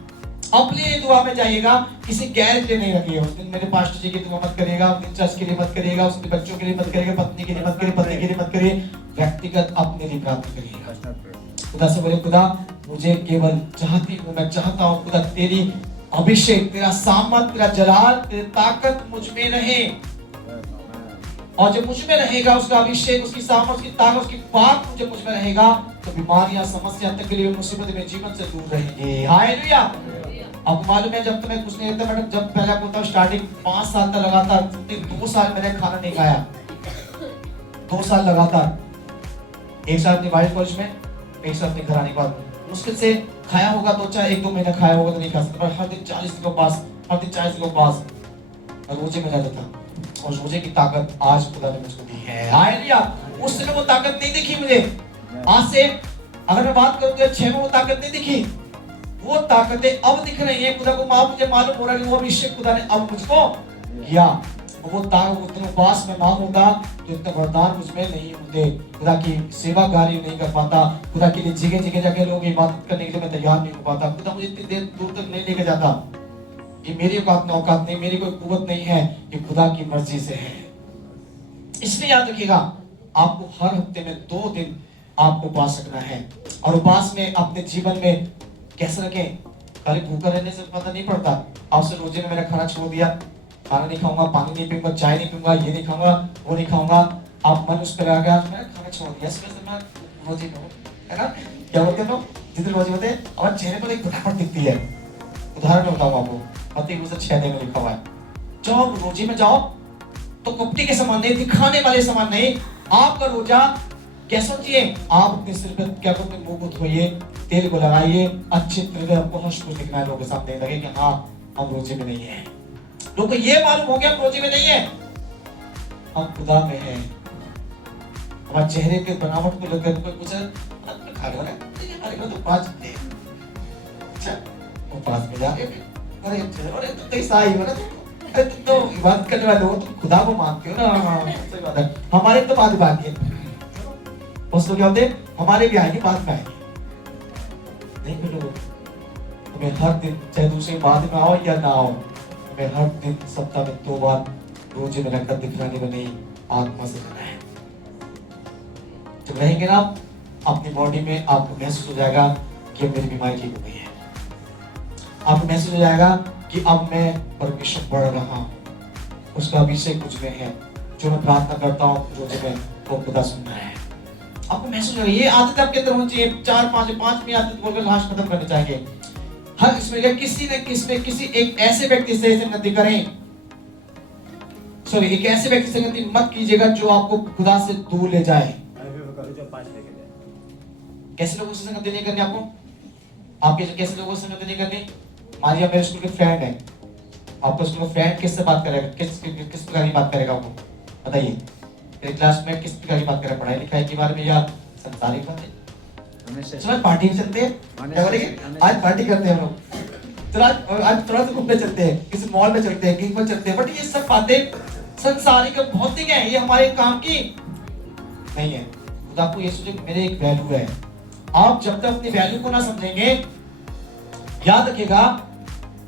अपने लिए दुआ में जाइएगा, किसी गैर के लिए नहीं रखिएगा। उस दिन मेरे पास्टर जी की दुआ मत करिएगा, उस दिन चर्च के लिए मत करिएगा, उसके बच्चों के लिए मत करिएगा, पत्नी के लिए मत करिए, पति के लिए मत करिए, व्यक्तिगत अपने लिए प्रार्थना करिएगा। खुदा से बोले, खुदा मुझे केवल चाहती हूँ, मैं चाहता हूँ खुदा तेरी अभिषेक, तेरा सामर्थ, तेरा जलाल, तेरी ताकत मुझ में रहे, और जब मुझ में रहेगा उसका अभिषेक, उसकी सामर्थ, उसकी ताकत, उसकी बात मुझे मुझ में रहेगा तो बीमारियां, समस्या, तकलीफ, मुसीबत में जीवन से दूर रहेंगे। हालेलुया। अब मालूम है जब तुम्हें कुछ नहीं रहता, मैडम जब पहले आपको बताऊं, स्टार्टिंग 5 साल तक लगातार 2 साल मैंने खाना नहीं खाया, 2 साल लगातार, 1 साल अपनी वाइफ कॉलेज में, 1 साल अपने घर आने के बाद, मुश्किल से खाया होगा तो चाहे 1-2 महीना खाया होगा तो नहीं खा सकता, पर हर दिन 40 दिन के पास, हर दिन 40 दिन के पास रोजे में रहता था, और रोजे की ताकत आज खुदा ने मुझको दी है। हालेलुया। उस समय वो ताकत नहीं दिखी मुझे, आज से अगर मैं बात करूं तो 6 में वो ताकत नहीं दिखी, वो ताकतें अब दिख रही हैं। खुदा को मुझे मालूम हो रहा है कि वो अभिषेक खुदा ने अब मुझको किया। वो ताकत उतने उपवास में ना होता तो इतने वरदान मुझ में नहीं होते, खुदा की सेवाकारी नहीं कर पाता, खुदा के लिए जगह जगह जाके लोग इबादत करने के लिए मैं तैयार नहीं हो पाता, खुदा मुझे इतनी देर दूर तक नहीं लेके जाता। ये मेरी औकात नहीं, मेरी कोई कुव्वत नहीं है, ये खुदा की मर्जी से है। इसलिए याद रखिएगा, आपको हर हफ्ते में 2 दिन आपको उपास रखना है, और उपास में अपने जीवन में कैसे रखें? खाली भूखा रहने से पता नहीं पड़ता। आपसे रोजे में मैंने खाना छोड़ दिया, खाना नहीं खाऊंगा, पानी नहीं पीऊंगा, चाय नहीं पीऊंगा, ये नहीं खाऊंगा, वो नहीं खाऊंगा, आप मन उस पर आ गया, मैंने खाना छोड़ दिया, इसमें से मैं रोजे में हूं, है ना? क्या बोलते हैं लोग जितने रोजे होते हैं, और चेहरे पर एक फटाफट दिखती है। उदाहरण बताऊं आपको, पति मुझे 6 दिन में लिखा हुआ है, जब रोजे में जाओ तो कपटी के समान नहीं, दिखाने वाले समान नहीं, आपका रोजा कैसा चाहिए? आप अपने सिर पे क्या करते हैं, मुंह को धोइए, तेल को लगाइए, अच्छे तरह से आपको हंस खुश दिखना है, लोगों के सामने लगे कि हाँ हम रोजे में नहीं है। लोगों को ये मालूम हो गया हम रोजे में नहीं है, हम खुदा में है। हमारे चेहरे के बनावट को लेकर कोई पूछे खा रहे हो ना, तो 5 दिन अच्छा वो 5 में जाके अरे तुम तो ईसाई हो ना, अरे तुम तो इबादत करने वाले हो, तुम खुदा को मानते हो ना, सही बात है। हमारे तो बात है, उस क्या होते हमारे भी आएंगे, बाद में आएंगे नहीं मिलो। तुम्हें हर दिन चाहे दूसरे बाद में आओ या ना आओ, तुम्हें हर दिन सप्ताह में 2 बार रोजे में रखकर दिखलाने में नहीं, आत्मा से रहना है। जब रहेंगे ना अपनी बॉडी में, आपको महसूस हो जाएगा कि मेरी बीमारी ठीक हो गई है, आपको महसूस हो जाएगा कि अब मैं परमेश्वर बढ़ रहा हूँ, उसका अभिषेक मुझ में है, जो मैं प्रार्थना करता हूँ रोजे में वो खुदा सुनना है। आपको महसूस होगा, ये आदत आपके अंदर होनी चाहिए। 4-5 आदत बोलकर लास्ट खत्म करनी चाहिए। हर इसमें किसी न किसी एक ऐसे व्यक्ति से संगति करें, एक ऐसे व्यक्ति से संगति मत कीजिएगा जो आपको खुदा से दूर ले जाए। कैसे लोगों से संगति नहीं करनी आपको? आपके कैसे लोगों से संगति नहीं करनी? मारिया मेरे स्कूल के फ्रेंड है, आपका स्कूल में फ्रेंड किससे बात करेगा, किस प्रकार की बात करेगा? आपको बताइए, मेरे क्लास में किस प्रकार की बात करेगा, पढ़ाई लिखाई के बारे में या संसारिक बातें? चलो पार्टी में चलते हैं, क्या बोलेंगे? आज पार्टी करते हैं हम लोग, चलो आज थोड़ा सा घूमने चलते हैं, किसी मॉल में चलते हैं, कहीं पर चलते हैं। बट ये सब बातें संसारिक भौतिक है, ये हमारे काम की नहीं है। खुदा को ये सोचे मेरे एक वैल्यू है। आप जब तक अपनी वैल्यू को ना समझेंगे, याद रखिएगा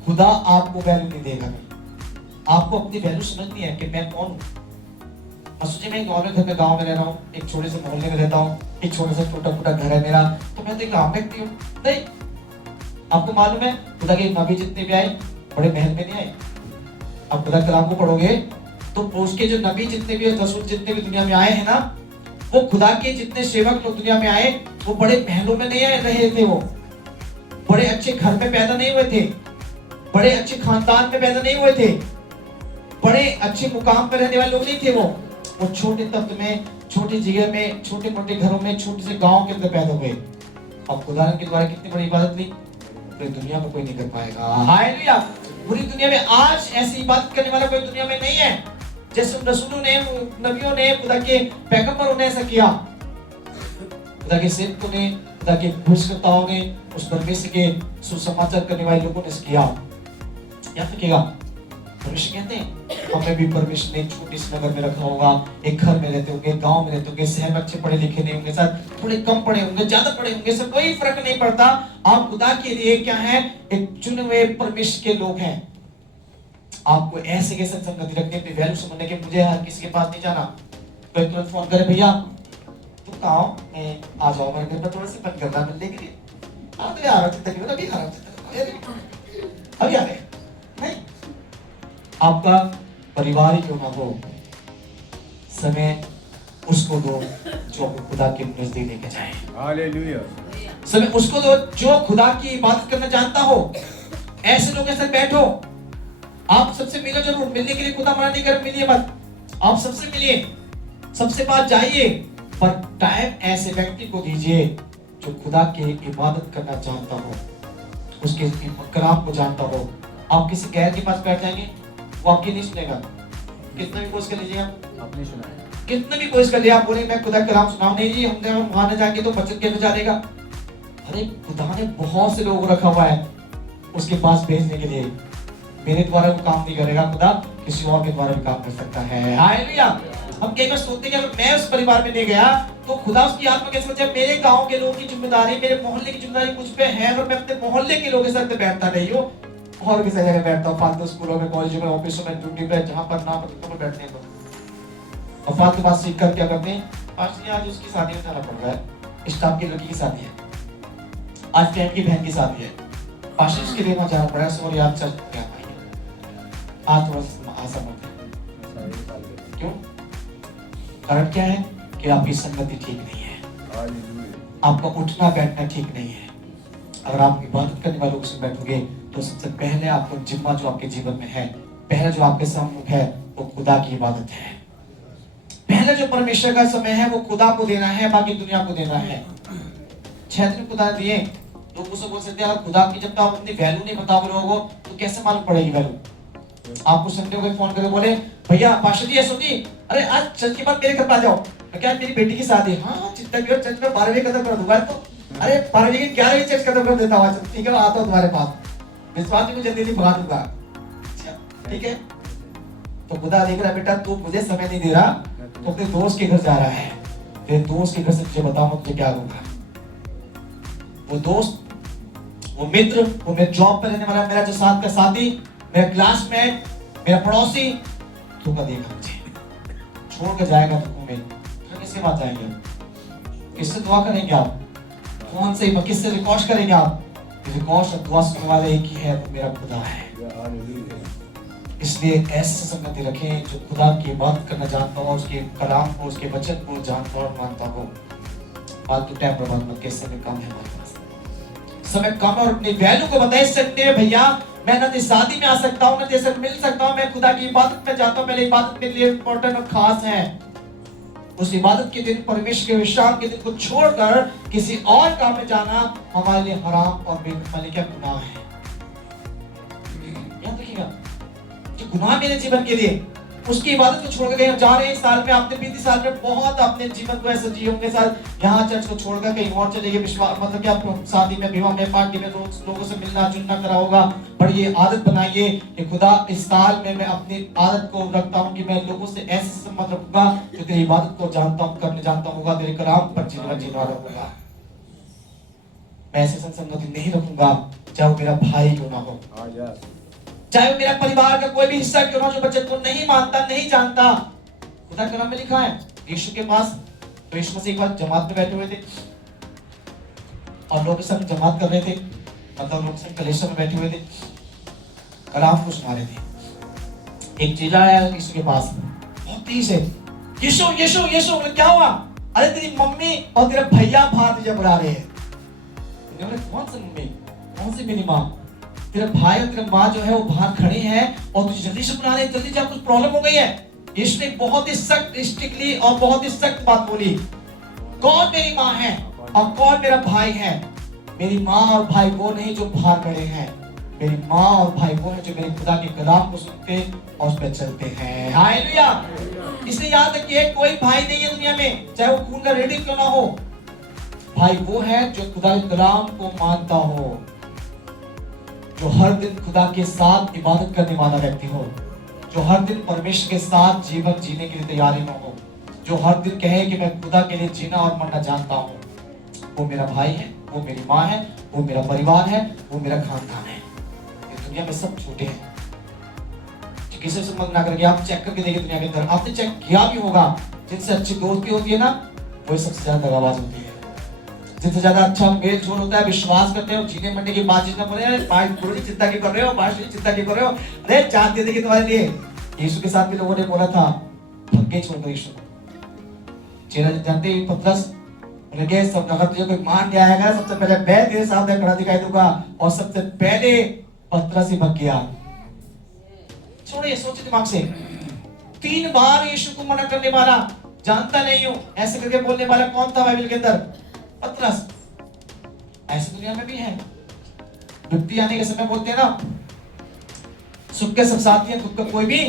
खुदा आपको वैल्यू नहीं देगा। आपको अपनी वैल्यू समझनी है कि मैं कौन हूं। सोचिए मैं गांव में रह रहा हूँ, एक छोटे से मोहल्ले में रहता हूँ, एक छोटा सा टूटा घर है मेरा, तो मैं तो एक आम व्यक्ति हूँ? नहीं। आपको मालूम है खुदा के नबी जितने भी आए बड़े महल में नहीं आए। आप खुदा कलाम को पढ़ोगे तो उसके जो नबी जितने भी रसूल जितने भी दुनिया में आए हैं ना, वो खुदा के जितने सेवक लोग दुनिया में आए, वो बड़े महलों में नहीं रहे थे, वो बड़े अच्छे घर में पैदा नहीं हुए थे, बड़े अच्छे खानदान में पैदा नहीं हुए थे, बड़े अच्छे मुकाम पर रहने वाले लोग नहीं थे। वो छोटे तत्व में, छोटी जगह में, छोटे मोटे घरों में, छोटे से गांव के अंदर पैदा हुए। और खुदा के द्वारा कितनी बड़ी इबादत ली, पूरी दुनिया में कोई नहीं कर पाएगा। हालेलुया। पूरी दुनिया में आज ऐसी इबादत करने वाला कोई दुनिया में नहीं है जैसे रसूलों ने, नबियों ने, खुदा के पैगंबरों ने ऐसा किया, खुदा के सेवकों ने, खुदा के भविष्यवक्ताओं ने, उस परमेश्वर के सुसमाचार करने वाले लोगों ने किया। याद रखिएगा, परमेश्वर कहते हैं हमें भी परमेश्वर ने छोटी सी नगर में रखा होगा, एक घर में रहते होंगे, गांव में रहते होंगे, शहर में अच्छे पढ़े लिखे नहीं होंगे, सर थोड़े कम पढ़े होंगे, ज्यादा पढ़े होंगे, सर कोई फर्क नहीं पड़ता। आप खुदा के लिए क्या है, एक चुने हुए परमेश्वर के लोग हैं। आपको ऐसे कैसे संगति रखनी, अपनी वैल्यू समझने के, मुझे हर किसी के पास नहीं जाना। कोई तुरंत फोन करे, भैया तुम कहाँ हो, मैं आ जाओ मेरे घर पर, थोड़ा सा बंद करना मिलने के लिए। हाँ तो यार अभी आ रहे नहीं, आपका परिवार ही क्यों ना हो, समय उसको दो जो आपको खुदा के नजदीक लेके जाए। हालेलुया। समय उसको दो जो खुदा की इबादत करना जानता हो। ऐसे लोगों के साथ बैठो, आप सबसे मिलो जरूर, मिलने के लिए खुदा मना नहीं कर, मिलिए मत, आप सबसे मिलिए, सबसे बात जाइए, पर टाइम ऐसे व्यक्ति को दीजिए जो खुदा की इबादत करना जानता हो, उसके कलाम को जानता हो। आप किसी गैर के पास बैठ जाएंगे, वो आपकी नहीं सुनेगा, कितना भी कोशिश कर लीजिए, आप अपनी सुनाए, कितना भी कोशिश कर लिया, आप बोले मैं खुदा कलाम सुनाऊं, नहीं जी हमने वहां जाएंगे तो बचत कैसे जाएगा। अरे खुदा ने बहुत से लोग रखा हुआ है उसके पास भेजने के लिए, मेरे द्वारा वो काम नहीं करेगा, खुदा किसी और के द्वारा भी काम कर सकता है। हालेलुया। हम कई बार सोचते हैं कि अगर मैं उस परिवार में नहीं गया तो खुदा उसकी आत्मा कैसे बचे। मेरे गांव के लोगों की जिम्मेदारी, मेरे मोहल्ले की जिम्मेदारी मुझ पे है, और मैं अपने मोहल्ले के लोगों के साथ बैठता नहीं हूँ, और किसी जगह बैठता हूँ, फालतू स्कूलों में, कॉलेजों में, ऑफिसों में, ड्यूटी पे, जहाँ पर ना पर बैठने को, और फालतू बात सीख कर क्या करते हैं, आज आज उसकी शादी में जाना पड़ रहा है, स्टाफ की लड़की की शादी है, आज फ्रेंड की बहन की शादी है, पास के लिए वहाँ जाना पड़ रहा है, सॉरी आप चर्च में क्या पाएंगे, आज थोड़ा सा असमर्थ है। क्यों? कारण क्या है कि आपकी संगति ठीक नहीं है, आपका उठना बैठना ठीक नहीं है। अगर आप इबादत करने वालों से बैठोगे तो सबसे पहले आपको जिम्मा जो आपके जीवन में है, पहला जो आपके सम्मुख है वो खुदा की इबादत है। पहला जो परमेश्वर का समय है वो खुदा को देना है, बाकी दुनिया को देना है। 6 दिन खुदा दिए, लोग उसे बोल सकते हैं खुदा की, जब तो आप अपनी वैल्यू नहीं बताओ लोगों को तो कैसे मालूम पड़ेगी वैल्यू। आपको संडे को फोन करके बोले भैया पास्टर जी ऐसा नहीं, अरे आज चर्च के बाद मेरे घर पे आ जाओ, क्या मेरी बेटी की शादी है। हाँ चिंता भी, और चर्च में 12 बजे खत्म कर दूंगा, तो अरे 12 बजे 11 बजे चर्च खत्म कर देता हूँ, ठीक है आता हूँ तुम्हारे पास, विश्वास भी मुझे जल्दी भगा दूंगा, ठीक है। तो खुदा देख रहा बेटा तू मुझे समय नहीं दे रहा, तो अपने दोस्त के घर जा रहा है, तेरे दोस्त के घर से तुझे बताऊं तुझे क्या होगा। वो दोस्त, वो मित्र, वो मेरे जॉब पर रहने वाला, मेरा जो साथ का साथी, मेरा क्लासमेट, मेरा पड़ोसी, धोखा देगा मुझे, छोड़ कर जाएगा तुमको। में किसके पास जाएंगे, किससे दुआ करेंगे आप, कौन से किससे रिकॉर्ड करेंगे आप? रिकॉर्ड और दुआ सुनने वाले एक ही है, वो मेरा खुदा है। इसलिए ऐसे संगति रखें जो खुदा की इबादत करना जानता हो, उसके कलाम को, उसके वचन को जानता और मानता हो। फालतू टाइम बर्बाद मत, कैसे में कम है हमारे पास, समय कम है, और अपनी वैल्यू को बताए सकते हैं भैया मैं ना शादी में आ सकता हूँ, ना जैसे मिल सकता हूँ, मैं खुदा की इबादत में जाता हूँ, मेरी इबादत मेरे लिए इम्पोर्टेंट और खास है। उस इबादत के दिन, परमेश्वर के विश्राम के दिन को छोड़कर किसी और काम में जाना हमारे लिए हराम और बेगुनाह क्या गुनाह है। याद रखिएगा, जो गुनाह मेरे जीवन के लिए, उसकी इबादत को छोड़कर कहीं जा रहे हैं, साल में आपने 20 साल में बहुत अपने जीवन को ऐसे जिए होंगे, साथ यहाँ चर्च को छोड़कर कहीं और चले गए, विश्वास मतलब कि आप शादी में, विवाह में, पार्टी में रोज लोगों से मिलना जुलना करा होगा, पर ये आदत बनाइए कि खुदा इस साल में मैं अपनी आदत को रखता हूँ कि मैं लोगों से ऐसे संबंध रखूंगा जो तेरी इबादत को जानता हूँ, करने जानता होगा, तेरे कलाम पर जीना रहूंगा। मैं ऐसे संगति नहीं रखूंगा, चाहे वो मेरा भाई क्यों ना हो, चाहे वो मेरा परिवार का कोई भी हिस्सा क्यों ना, जो बच्चे को नहीं मानता, नहीं जानता। खुदा के नाम में लिखा है यीशु के पास, तो यीशु मसीह एक बार जमात में बैठे हुए थे और लोग संग जमात कर रहे थे, मतलब लोग संग कलीसिया में बैठे हुए थे, कलाम को सुना रहे थे। एक चेला आया यीशु के पास बहुत तेज से, यीशु यीशु यीशु, क्या हुआ? अरे तेरी मम्मी और तेरे भैया बाहर तुझे बुला रहे हैं। बोले कौन सी मम्मी, कौन सी मेरी माँ? तेरे भाई और तेरे माँ जो है वो बाहर खड़े हैं और तुझे जल्दी से बुला रहे हैं, जल्दी जा, कुछ प्रॉब्लम हो गई है। यीशु ने बहुत ही सख्त, स्ट्रिक्टली और बहुत ही सख्त बात बोली, कौन मेरी माँ है और कौन मेरा भाई है? मेरी माँ और भाई वो नहीं जो बाहर खड़े हैं, मेरी माँ और भाई वो है जो मेरे खुदा के कलाम को सुनते और उस पर चलते हैं। हालेलुया। इसलिए याद रखिए, कोई भाई नहीं है दुनिया में, चाहे वो खून का रिलेटिव क्यों ना हो, भाई वो है जो खुदा के कलाम को मानता हो, जो हर दिन खुदा के साथ इबादत करने वाला व्यक्ति हो, जो हर दिन परमेश्वर के साथ जीवन जीने के लिए तैयारी में हो, जो हर दिन कहे कि मैं खुदा के लिए जीना और मरना जानता हूँ। वो मेरा भाई है, वो मेरी माँ है, वो मेरा परिवार है, वो मेरा खानदान है। इस दुनिया में सब झूठे हैं। किसी से मत ना करके आप चेक करके देखिए दुनिया के अंदर, आपने चेक किया भी होगा, जिनसे अच्छी दोस्ती होती है ना, वो सबसे ज्यादा दगाबाज होती है। जिनसे ज्यादा अच्छा मेल जोल होता है, विश्वास करते हो, जीने मरने की बातचीत ना बोले, गुरु जी चिंता क्यों कर रहे हो, पास्टर जी चिंता क्यों कर रहे हो, अरे जान दे देगी तुम्हारे लिए। यीशु के साथ भी लोगों ने बोला था, भाग्य छोड़ दो यीशु को। चेला जानते ही पतरस लगे, सब अगर तुझे कोई मान के आएगा, सबसे पहले मैं तेरे सामने खड़ा दिखाई दूंगा, और सबसे पहले पतरस ही भग गया। छोड़िए, सोचिए दिमाग से, 3 बार यीशु को मना करने वाला, जानता नहीं हूं ऐसे करके बोलने वाला कौन था बाइबल के अंदर? पतरस। ऐसे दुनिया में भी है, विपत्ति आने के समय बोलते हैं ना, सुख के सब साथी हैं, दुख का कोई भी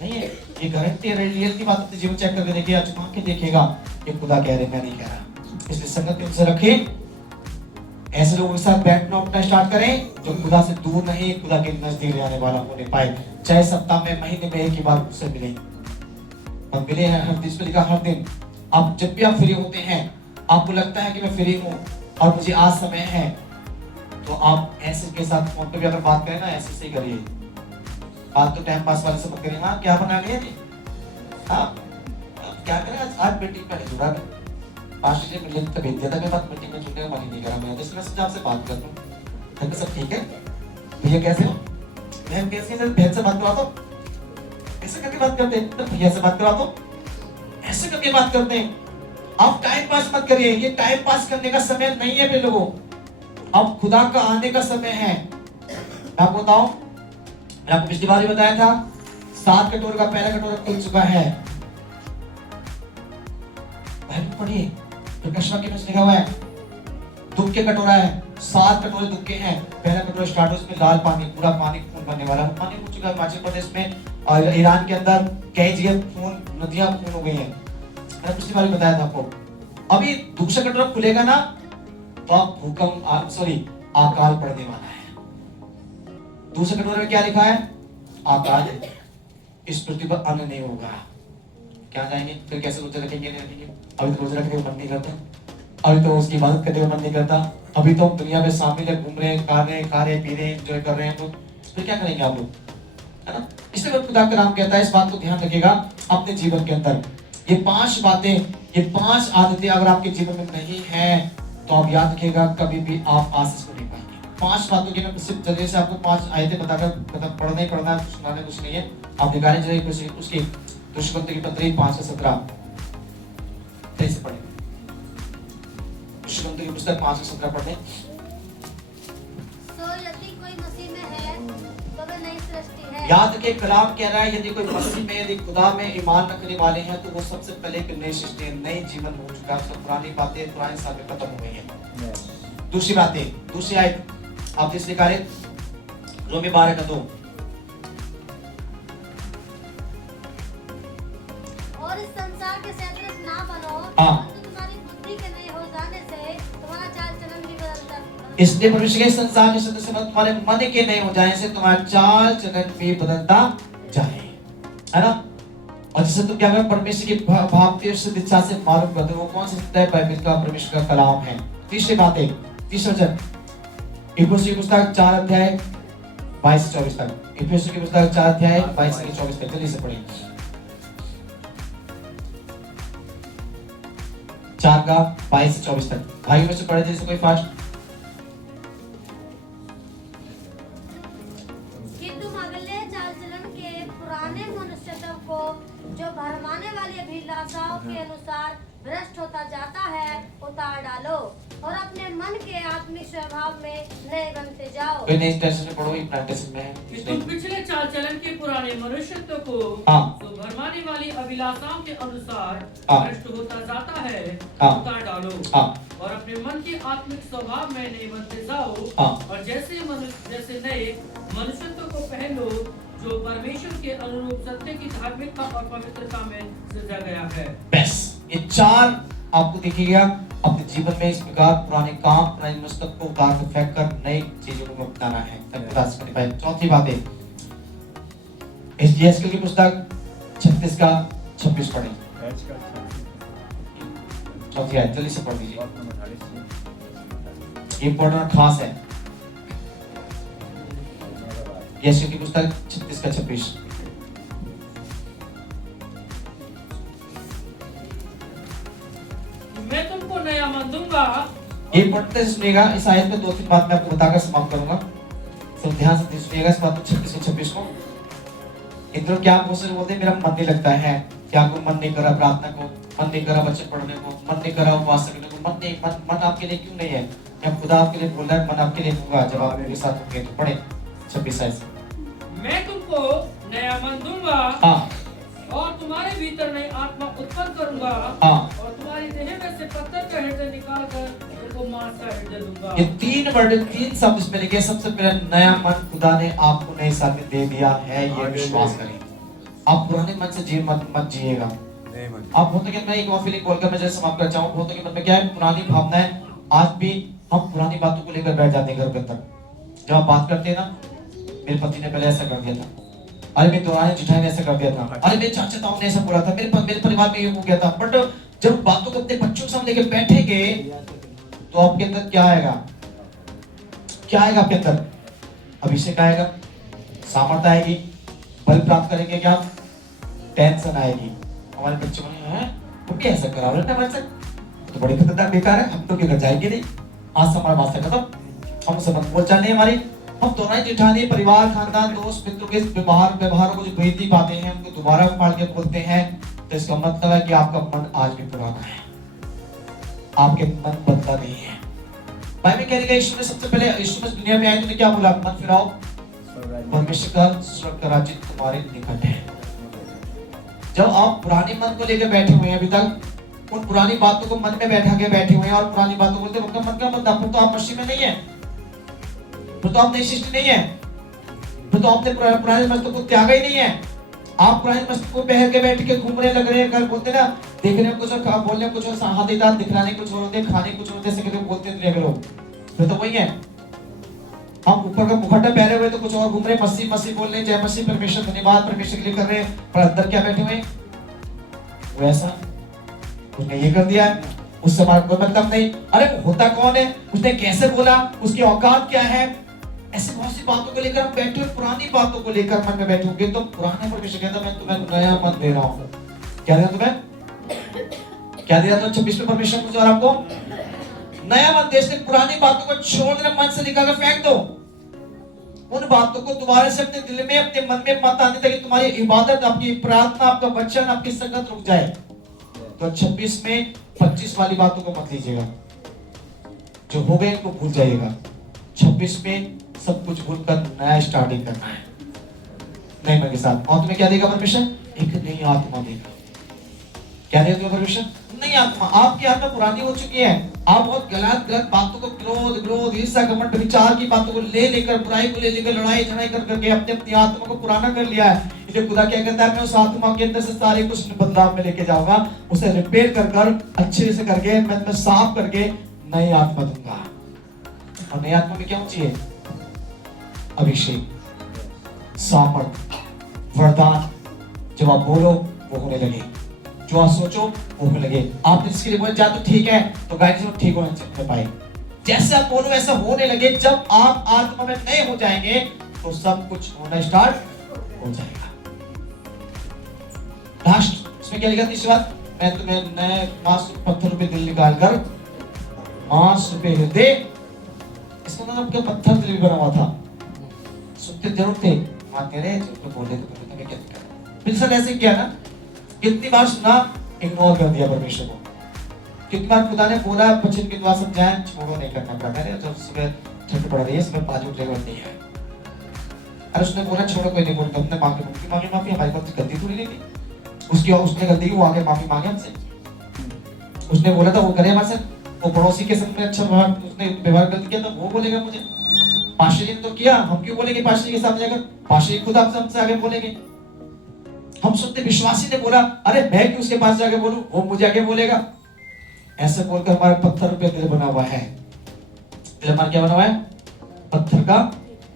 नहीं है। ये गारंटी है, रियलिटी बात अपने जीवन चेक करके देखिए, आजमा के देखिएगा, ये खुदा कह रहे, मैं नहीं कह रहा। इसलिए संगत में उनसे रखें, ऐसे लोगों के साथ बैठना उठना स्टार्ट करें जो खुदा से दूर नहीं, खुदा के नजदीक रहने वाला होने पाए। चाहे सप्ताह में, महीने में एक ही बार उससे मिले, और मिले हैं हर दिन, लिखा हर दिन। आप जब भी आप फ्री होते हैं, आपको लगता है कि मैं फ्री हूँ और मुझे आज समय है, तो आप ऐसे के साथ फोन पे भी अगर बात करें ना, ऐसे से ही करिए। बात तो टाइम पास वाले से मत करिए। हाँ क्या बना लिया जी, हाँ क्या करें, आज मीटिंग में नहीं जुड़ा मैं, पास्टर जी मुझे तो भेज दिया था, मैं बात मीटिंग में जुड़ने का मन ही नहीं करा मैं, तो इसलिए मैं आपसे बात कर लूँ। घर में सब ठीक है? भैया कैसे हो? बहन कैसी है? बहन से बात करा दो, ऐसे करके बात करते हैं। तो भैया से बात करा दो, ऐसे करके बात करते हैं। आप टाइम पास मत करिए, ये टाइम पास करने का समय नहीं है मेरे लोगों, अब खुदा का आने का समय है। मैं आपको बताऊं, मैंने आपको पिछली बार भी बताया था, 7 कटोरे का पहला कटोरा खुल चुका है। पढ़िए, प्रकाश वाक्य में लिखा हुआ है, दुख के कटोरा है, 7 कटोरे दुख के हैं। पहला कटोरा स्टार्ट हो, उसमें लाल पानी, पूरा पानी खून बनने वाला है। पानी हो चुका है हिमाचल प्रदेश में और ईरान के अंदर कई जगह खून, नदियां खून हो गई हैं। मैंने पिछली बार भी बताया था आपको। अभी दूसरा कटोरा खुलेगा ना, तो आप भूकंप, अकाल पड़ने वाला है। दूसरे कटोरे में क्या लिखा है? अकाल, इस पृथ्वी पर अन्न नहीं होगा। क्या जाएंगे फिर, कैसे रोजे रखेंगे, नहीं रखेंगे? अभी तो रोजे रखने का मन नहीं करता, अभी तो उसकी इबादत करने का मन नहीं करता, अभी तो दुनिया में शामिल है, घूम रहे हैं, खा रहे पी रहे हैं, एंजॉय कर रहे हैं, तो फिर क्या करेंगे आप लोग, है ना? इसलिए खुदा का नाम कहता है, इस बात को ध्यान रखिएगा अपने जीवन के अंदर। ये 5 बातें, ये 5 आदतें अगर आपके जीवन में नहीं है, तो आप याद रखिएगा, कभी भी आप आशीष को नहीं पाएंगे। 5 बातों की मैं सिर्फ जल्दी से आपको 5 आयतें बताकर, मतलब पढ़ना ही पढ़ना, सुनाने कुछ नहीं है, आप निकालें जरिए उसकी। दुष्कर्म की पत्री 5:17 कैसे पढ़े? दुष्कर्म की पुस्तक 5:17 पढ़े। तो यदि कोई मसीह में है, तो वह नई सृष्टि है। याद रखिए, कलाम कह रहा है, यदि कोई मसीह में, यदि खुदा में ईमान रखने वाले हैं, तो वो सबसे पहले एक नई सृष्टि है, नई जीवन हो चुका है, सब पुरानी बातें पुराने साल में खत्म हो गई हैं। दूसरी बातें, दूसरी आयत आप जिस निकाले, रोमी 12:2। और इस संसार के सदृश ना बनो, हाँ। परंतु तुम्हारी बुद्धि के नए हो जाने से तुम्हारा चाल चलन भी बदलता। इसलिए परमेश्वर के संसार के सदस्य तुम्हारे मन के नए हो जाने से तुम्हारा चाल चलन भी बदलता जाए, है ना? और जिससे तुम क्या करो, परमेश्वर की भावती इच्छा से मालूम करते हो, वो कौन सी सत्य है? बाइबल का, परमेश्वर का कलाम है। तीसरी बात है, तीसरा वचन, इफिसियों की पुस्तक 4:22-24 तक। इफिसियों की पुस्तक 4:22-24 तक, जल्दी से पढ़िए। 4:22-24 तक। भाई में से पढ़े जैसे कोई फास्ट। कि तुम अगले चाल चलन के पुराने मनुष्यत्व को, जो भरमाने वाली अभिलाषाओं के अनुसार भ्रष्ट होता जाता है उतार डालो और अपने मन के आत्मिक स्वभाव में नए बनते जाओ। कोई नई टेंशन में पढ़ो, प्रेजेंटेशन में कि है। तुम पिछले चाल चलन के पुराने मनुष्यत्व को हाँ। तो भरमाने वाली अभिलाषाओं के अनुसार हाँ। भ्रष्ट होता जाता है हाँ। उतार डालो हाँ। और अपने मन के आत्मिक स्वभाव में नए बनते जाओ हाँ। और जैसे नए मनुष्यत्व को पहनो जो परमेश्वर के अनुरूप सत्य की धार्मिकता और पवित्रता में सजा गया है। बस ये चार आपको दिखेगा अपने जीवन में। इस प्रकार पुराने काम, पुराने मस्तक को उतार कर फेंक कर नई चीजों को अपनाना है। चौथी बात है इस यहेजकेल की पुस्तक 36 का 26 पढ़ें। हैच का चौथी आयत जल्दी से पढ़ लीजिए, बात नंबर 48 ये पढ़ना खास है। यहेजकेल की पुस्तक 36 का 26। मैं तुमको नया मन दूंगा। ये पढ़ते सुनिएगा। इस आयत में 2-3 बात मैं आपको बताकर समाप्त करूंगा, तो ध्यान से सुनिएगा इस बात को 36 से 26 को। इधर क्या क्वेश्चन बोलते हैं, मेरा मन नहीं लगता है, क्या को मन नहीं करा प्रार्थना को, मन नहीं करा वचन पढ़ने को, मन नहीं करा उपवास करने को, मन नहीं, मन आपके लिए क्यों नहीं है? जब खुदा आपके लिए बोल रहा है, मन आपके लिए होगा जब आप मेरे साथ होंगे। तो पढ़े 26 आयत। मैं तुमको नया मन दूंगा हाँ और तुम्हारे भीतर नई आत्मा उत्पन्न करूंगा हाँ। और तुम्हारी देह में से पत्थर का हृदय निकाल कर तुमको मांस का हृदय दूंगा। ये 3 वर्ड, 3 शब्द इसमें लिखे। सबसे पहले नया मन खुदा ने आपको नए साल में दे दिया है, ये विश्वास करें। आप पुराने मन से जी मत जिएगा। आप होते कि मैं एक और फीलिंग बोलकर मैं जैसे समाप्त करना चाहूँ, होते कि मन में क्या है, पुरानी भावनाएं। आज भी हम पुरानी बातों को लेकर बैठ जाते हैं घर के अंदर। जब आप बात करते हैं ना, मेरे पति ने पहले ऐसा कर दिया था, अरे मेरे दुरानी जिठाई ने ऐसा कर दिया था, अरे मेरे चाचा ताऊ ने ऐसा बोला था, मेरे परिवार में ये हो गया था। बट जब बातों को अपने बच्चों के सामने लेके बैठेंगे तो आपके अंदर क्या आएगा? क्या आएगा आपके अंदर? अभिषेक आएगा, सामर्थ्य आएगी, बल प्राप्त करेंगे क्या? टेंशन आएगी। हमारे बच्चे बोले हैं वो क्या ऐसा करा रहा है, वैसे तो बड़ी खतरनाक बेकार है, हम तो क्या जाएंगे नहीं, आज से हमारा वास्ता खत्म, हम सब बोलचाल नहीं हमारी। हम दोनों जेठानी, परिवार, खानदान, दोस्त मित्रों के व्यवहारों को जो बेइज्जती बातें हैं उनको दोबारा उखाड़ के बोलते हैं, तो इसका मतलब है कि आपका मन आज भी पुराना है, आपके मन बदला नहीं है। बाइबल कह रही है यीशु ने सबसे पहले, यीशु ने दुनिया में आए तो क्या बोला? मन फिराओ, परमेश्वर का स्वर्ग का राज्य तुम्हारे निकट है। जब आप पुराने मन को लेकर बैठे हुए हैं, अभी तक उन पुरानी बातों को मन में बैठा के बैठे हुए हैं और पुरानी बातों बोलते हैं, उनका मन का मतलब तो आप मसीह में नहीं है, फिर तो आप नई सृष्टि नहीं है, फिर तो आपने पुराने मस्तक को त्यागा ही नहीं है। आप पुराने मस्तक को पहन के बैठ के घूमने लग रहे हैं, कल बोलते ना, देखने में कुछ और, बोलने में कुछ और, हाथीदार दिखलाने कुछ और होते हैं, खाने कुछ और जैसे कि बोलते हैं लोग, फिर तो वही है। हम ऊपर का मुखटा पहने हुए तो कुछ और घूम रहे, मसीह मसीह बोल रहे, जय मसीह, परमेश्वर धन्यवाद परमेश्वर के लिए कर रहे हैं, पर अंदर क्या बैठे हुए? वैसा उसने ये कर दिया है, उससे हमारा कोई मतलब नहीं। अरे होता कौन है, उसने कैसे बोला, उसकी औकात क्या है, ऐसे बहुत सी बातों को लेकर हम बैठे हुए, पुरानी बातों को लेकर मन में बैठे होंगे। तो पुराने परमेश्वर कहता मैं तुम्हें नया मन दे रहा हूँ। क्या दिया तुम्हें? क्या दिया? तो 26 में परमेश्वर मुझे और आपको नया मन दे। पुरानी बातों को छोड़ देना, मन से निकाल कर फेंक दो। उन बातों को दोबारा से अपने दिल में, अपने मन में मत आने ताकि तुम्हारी इबादत, आपकी प्रार्थना, आपका वचन, आपकी संगत रुक जाए। तो 26 में 25 वाली बातों को मत लीजिएगा, जो हो गए उनको भूल जाइएगा। 26 में सब कुछ भूलकर नया स्टार्टिंग करना है नए मन के साथ। और तुम्हें क्या देगा परमेश्वर? एक नई आत्मा देगा। क्या देगा परमेश्वर? नई आत्मा। आपकी आत्मा पुरानी हो चुकी है, आप बहुत गलत बातों को, क्रोध, ईर्ष्या, घमंड, विचार की बातों को ले लेकर, बुराई को ले लेकर, लड़ाई झगड़ाई कर करके अपनी आत्मा को पुराना कर लिया है। इसलिए खुदा क्या कहता है, मैं उस आत्मा के अंदर से सारे कुछ बदलाव में लेके जाऊंगा, उसे रिपेयर कर अच्छे से करके मैं साफ करके नई आत्मा दूंगा। और नई आत्मा में क्या होना चाहिए? अभिषेक, सामर्थ, वरदान। जब आप बोलो वो होने लगे, जो आप सोचो वो होने लगे। आप इसके लिए बोले जा तो ठीक है, तो गाइस वो ठीक होने पाए। जैसे आप बोलो वैसा होने लगे। जब आप आत्मा में नए हो जाएंगे तो सब कुछ होना स्टार्ट हो जाएगा। लास्ट इसमें क्या लिखा? तीसरी बात, मैं तुम्हें नए मांस पत्थर पे दिल निकाल कर मांस पे हृदय। इसका मतलब क्या? पत्थर दिल भी बना हुआ था। सुनते जरूर थे, मानते रहे, जो बोले तो तुम्हें क्या दिक्कत? फिर सर ऐसे किया ना, कितनी बार सुना, इग्नोर कर दिया परमेश्वर को। कितनी बार खुदा ने बोला वचन के द्वारा समझाया, छोड़ो नहीं करना पड़ता है। जब सुबह ठंड पड़ रही है, सुबह बाजू ड्राइवर नहीं है, अरे उसने बोला छोड़ो, कोई नहीं बोलता, हमने माफी हमारी कोई गलती थोड़ी नहीं थी उसकी, और उसने गलती की, वो आके माफी मांगे हमसे। उसने बोला था वो करे हमारे साथ, वो पड़ोसी के साथ में अच्छा उसने व्यवहार गलती किया, तो वो बोलेगा मुझे। पास्टर जी ने तो किया, हम क्यों बोलेंगे पास्टर जी के सामने जाकर? पास्टर जी खुद आपसे हमसे आगे बोलेंगे। हम सुनते विश्वासी ने बोला, अरे मैं क्यों उसके पास जाके बोलूं, वो मुझे आगे बोलेगा। ऐसे बोलकर हमारे पत्थर पे दिल बना हुआ है। दिल हमारा क्या बना हुआ है? पत्थर का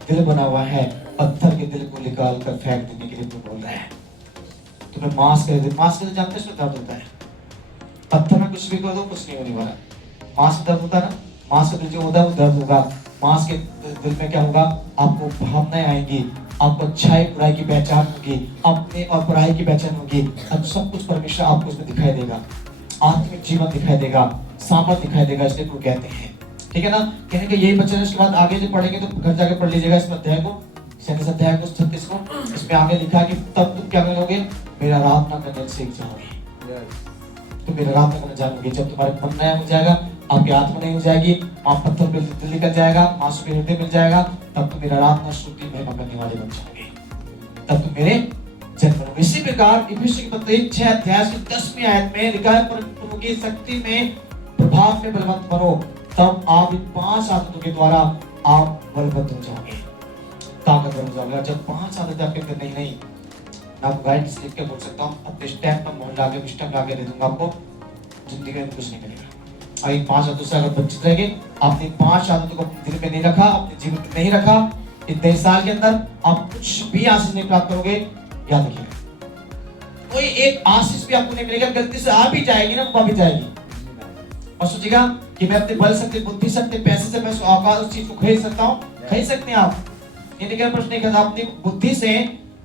दिल बना हुआ है। पत्थर के दिल को निकाल कर फेंक देने के लिए तू बोल रहा है। तुम्हें मांस कर दे, मांस कर जानते इसमें दर्द होता है। पत्थर में कुछ भी कर दो, कुछ नहीं होने वाला। मांस में दर्द होता है ना, मांस का दिल जो होता है वो दर्द होगा। मांस के दिल में क्या होगा? आपको भावनाएं आएंगी, आपको अच्छाई बुराई की पहचान होगी, अपने और बुराई की पहचान होगी। अब सब कुछ परमेश्वर आपको उसमें दिखाई देगा, आत्मिक जीवन दिखाई देगा, सामर्थ दिखाई देगा। इसलिए वो कहते हैं, ठीक है ना, कहने के यही वचन है। उसके बाद आगे जो पढ़ेंगे तो घर जाकर पढ़ लीजिएगा इस अध्याय को, 36 को। इसमें आगे लिखा है कि तब तुम क्या करोगे? मेरा आराधना करने सीख जाओगे। तुम मेरा आराधना करना जानोगे जब तुम्हारे मन नया हो जाएगा, आपकी आत्मा नहीं हो जाएगी, आप पत्थर पे दिल निकल जाएगा, मांस पे हृदय मिल जाएगा, तब तुम मेरा आराधना स्तुति महिमा करने वाले बन जाओगे, तब तुम मेरे जन बनोगे। इसी प्रकार इफिसियों की पत्री 6 अध्याय की 10वीं आयत में लिखा है, परंतु की शक्ति में प्रभाव में बलवंत बनो, तब आप इन 5 आदतों के द्वारा आप बलवंत हो जाओगे, ताकतवर हो जाओगे। जब 5 आदतें आपके अंदर नहीं, मैं आपको गाइड लिख के बोल सकता हूँ, अपने स्टैम्प पर मोहर लाके स्टैम्प लाके दे दूंगा आपको, जिंदगी में कुछ नहीं मिलेगा। और इन 5 आदतों से अगर वंचित रहेंगे, आपने 5 आदतों को अपने दिल में नहीं रखा, अपने जीवन में नहीं रखा, इन 23 साल के अंदर आप कुछ भी आशीष नहीं प्राप्त करोगे। याद रखिएगा, कोई एक आशीष भी आपको नहीं मिलेगा। गलती से आ भी जाएगी ना, वो भी जाएगी। और सोचिएगा कि मैं अपने बल सकते, बुद्धि सकते, पैसे से मैं औकात उस चीज को खरीद सकता हूँ। खरीद सकते हैं आप, ये क्या प्रश्न नहीं करता। अपनी बुद्धि से,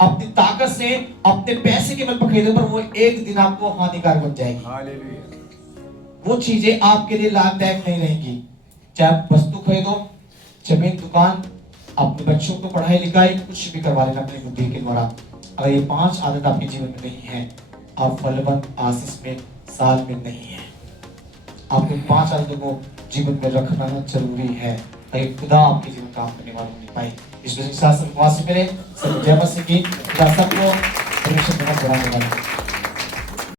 अपनी ताकत से, अपने पैसे के बल पर खरीदो, पर वो एक दिन आपको हानिकारक बन जाएगी। हालेलुया। वो चीजें आपके लिए लाभदायक नहीं रहेंगी। चाहे आप वस्तु खरीदो, जमीन, दुकान, अपने बच्चों को पढ़ाई लिखाई कुछ भी करवा लेना अपनी बुद्धि के द्वारा, अगर ये 5 आदत आपके जीवन में नहीं है, आप फलवंत आशीष में साल में नहीं है। आपको 5 आदतों को जीवन में रखना जरूरी है, ताकि खुदा आपके जीवन काम करने वाला नहीं पाए। इस वजह से मिले सब जय मसीह की, सबको परमेश्वर बढ़ाने वाला।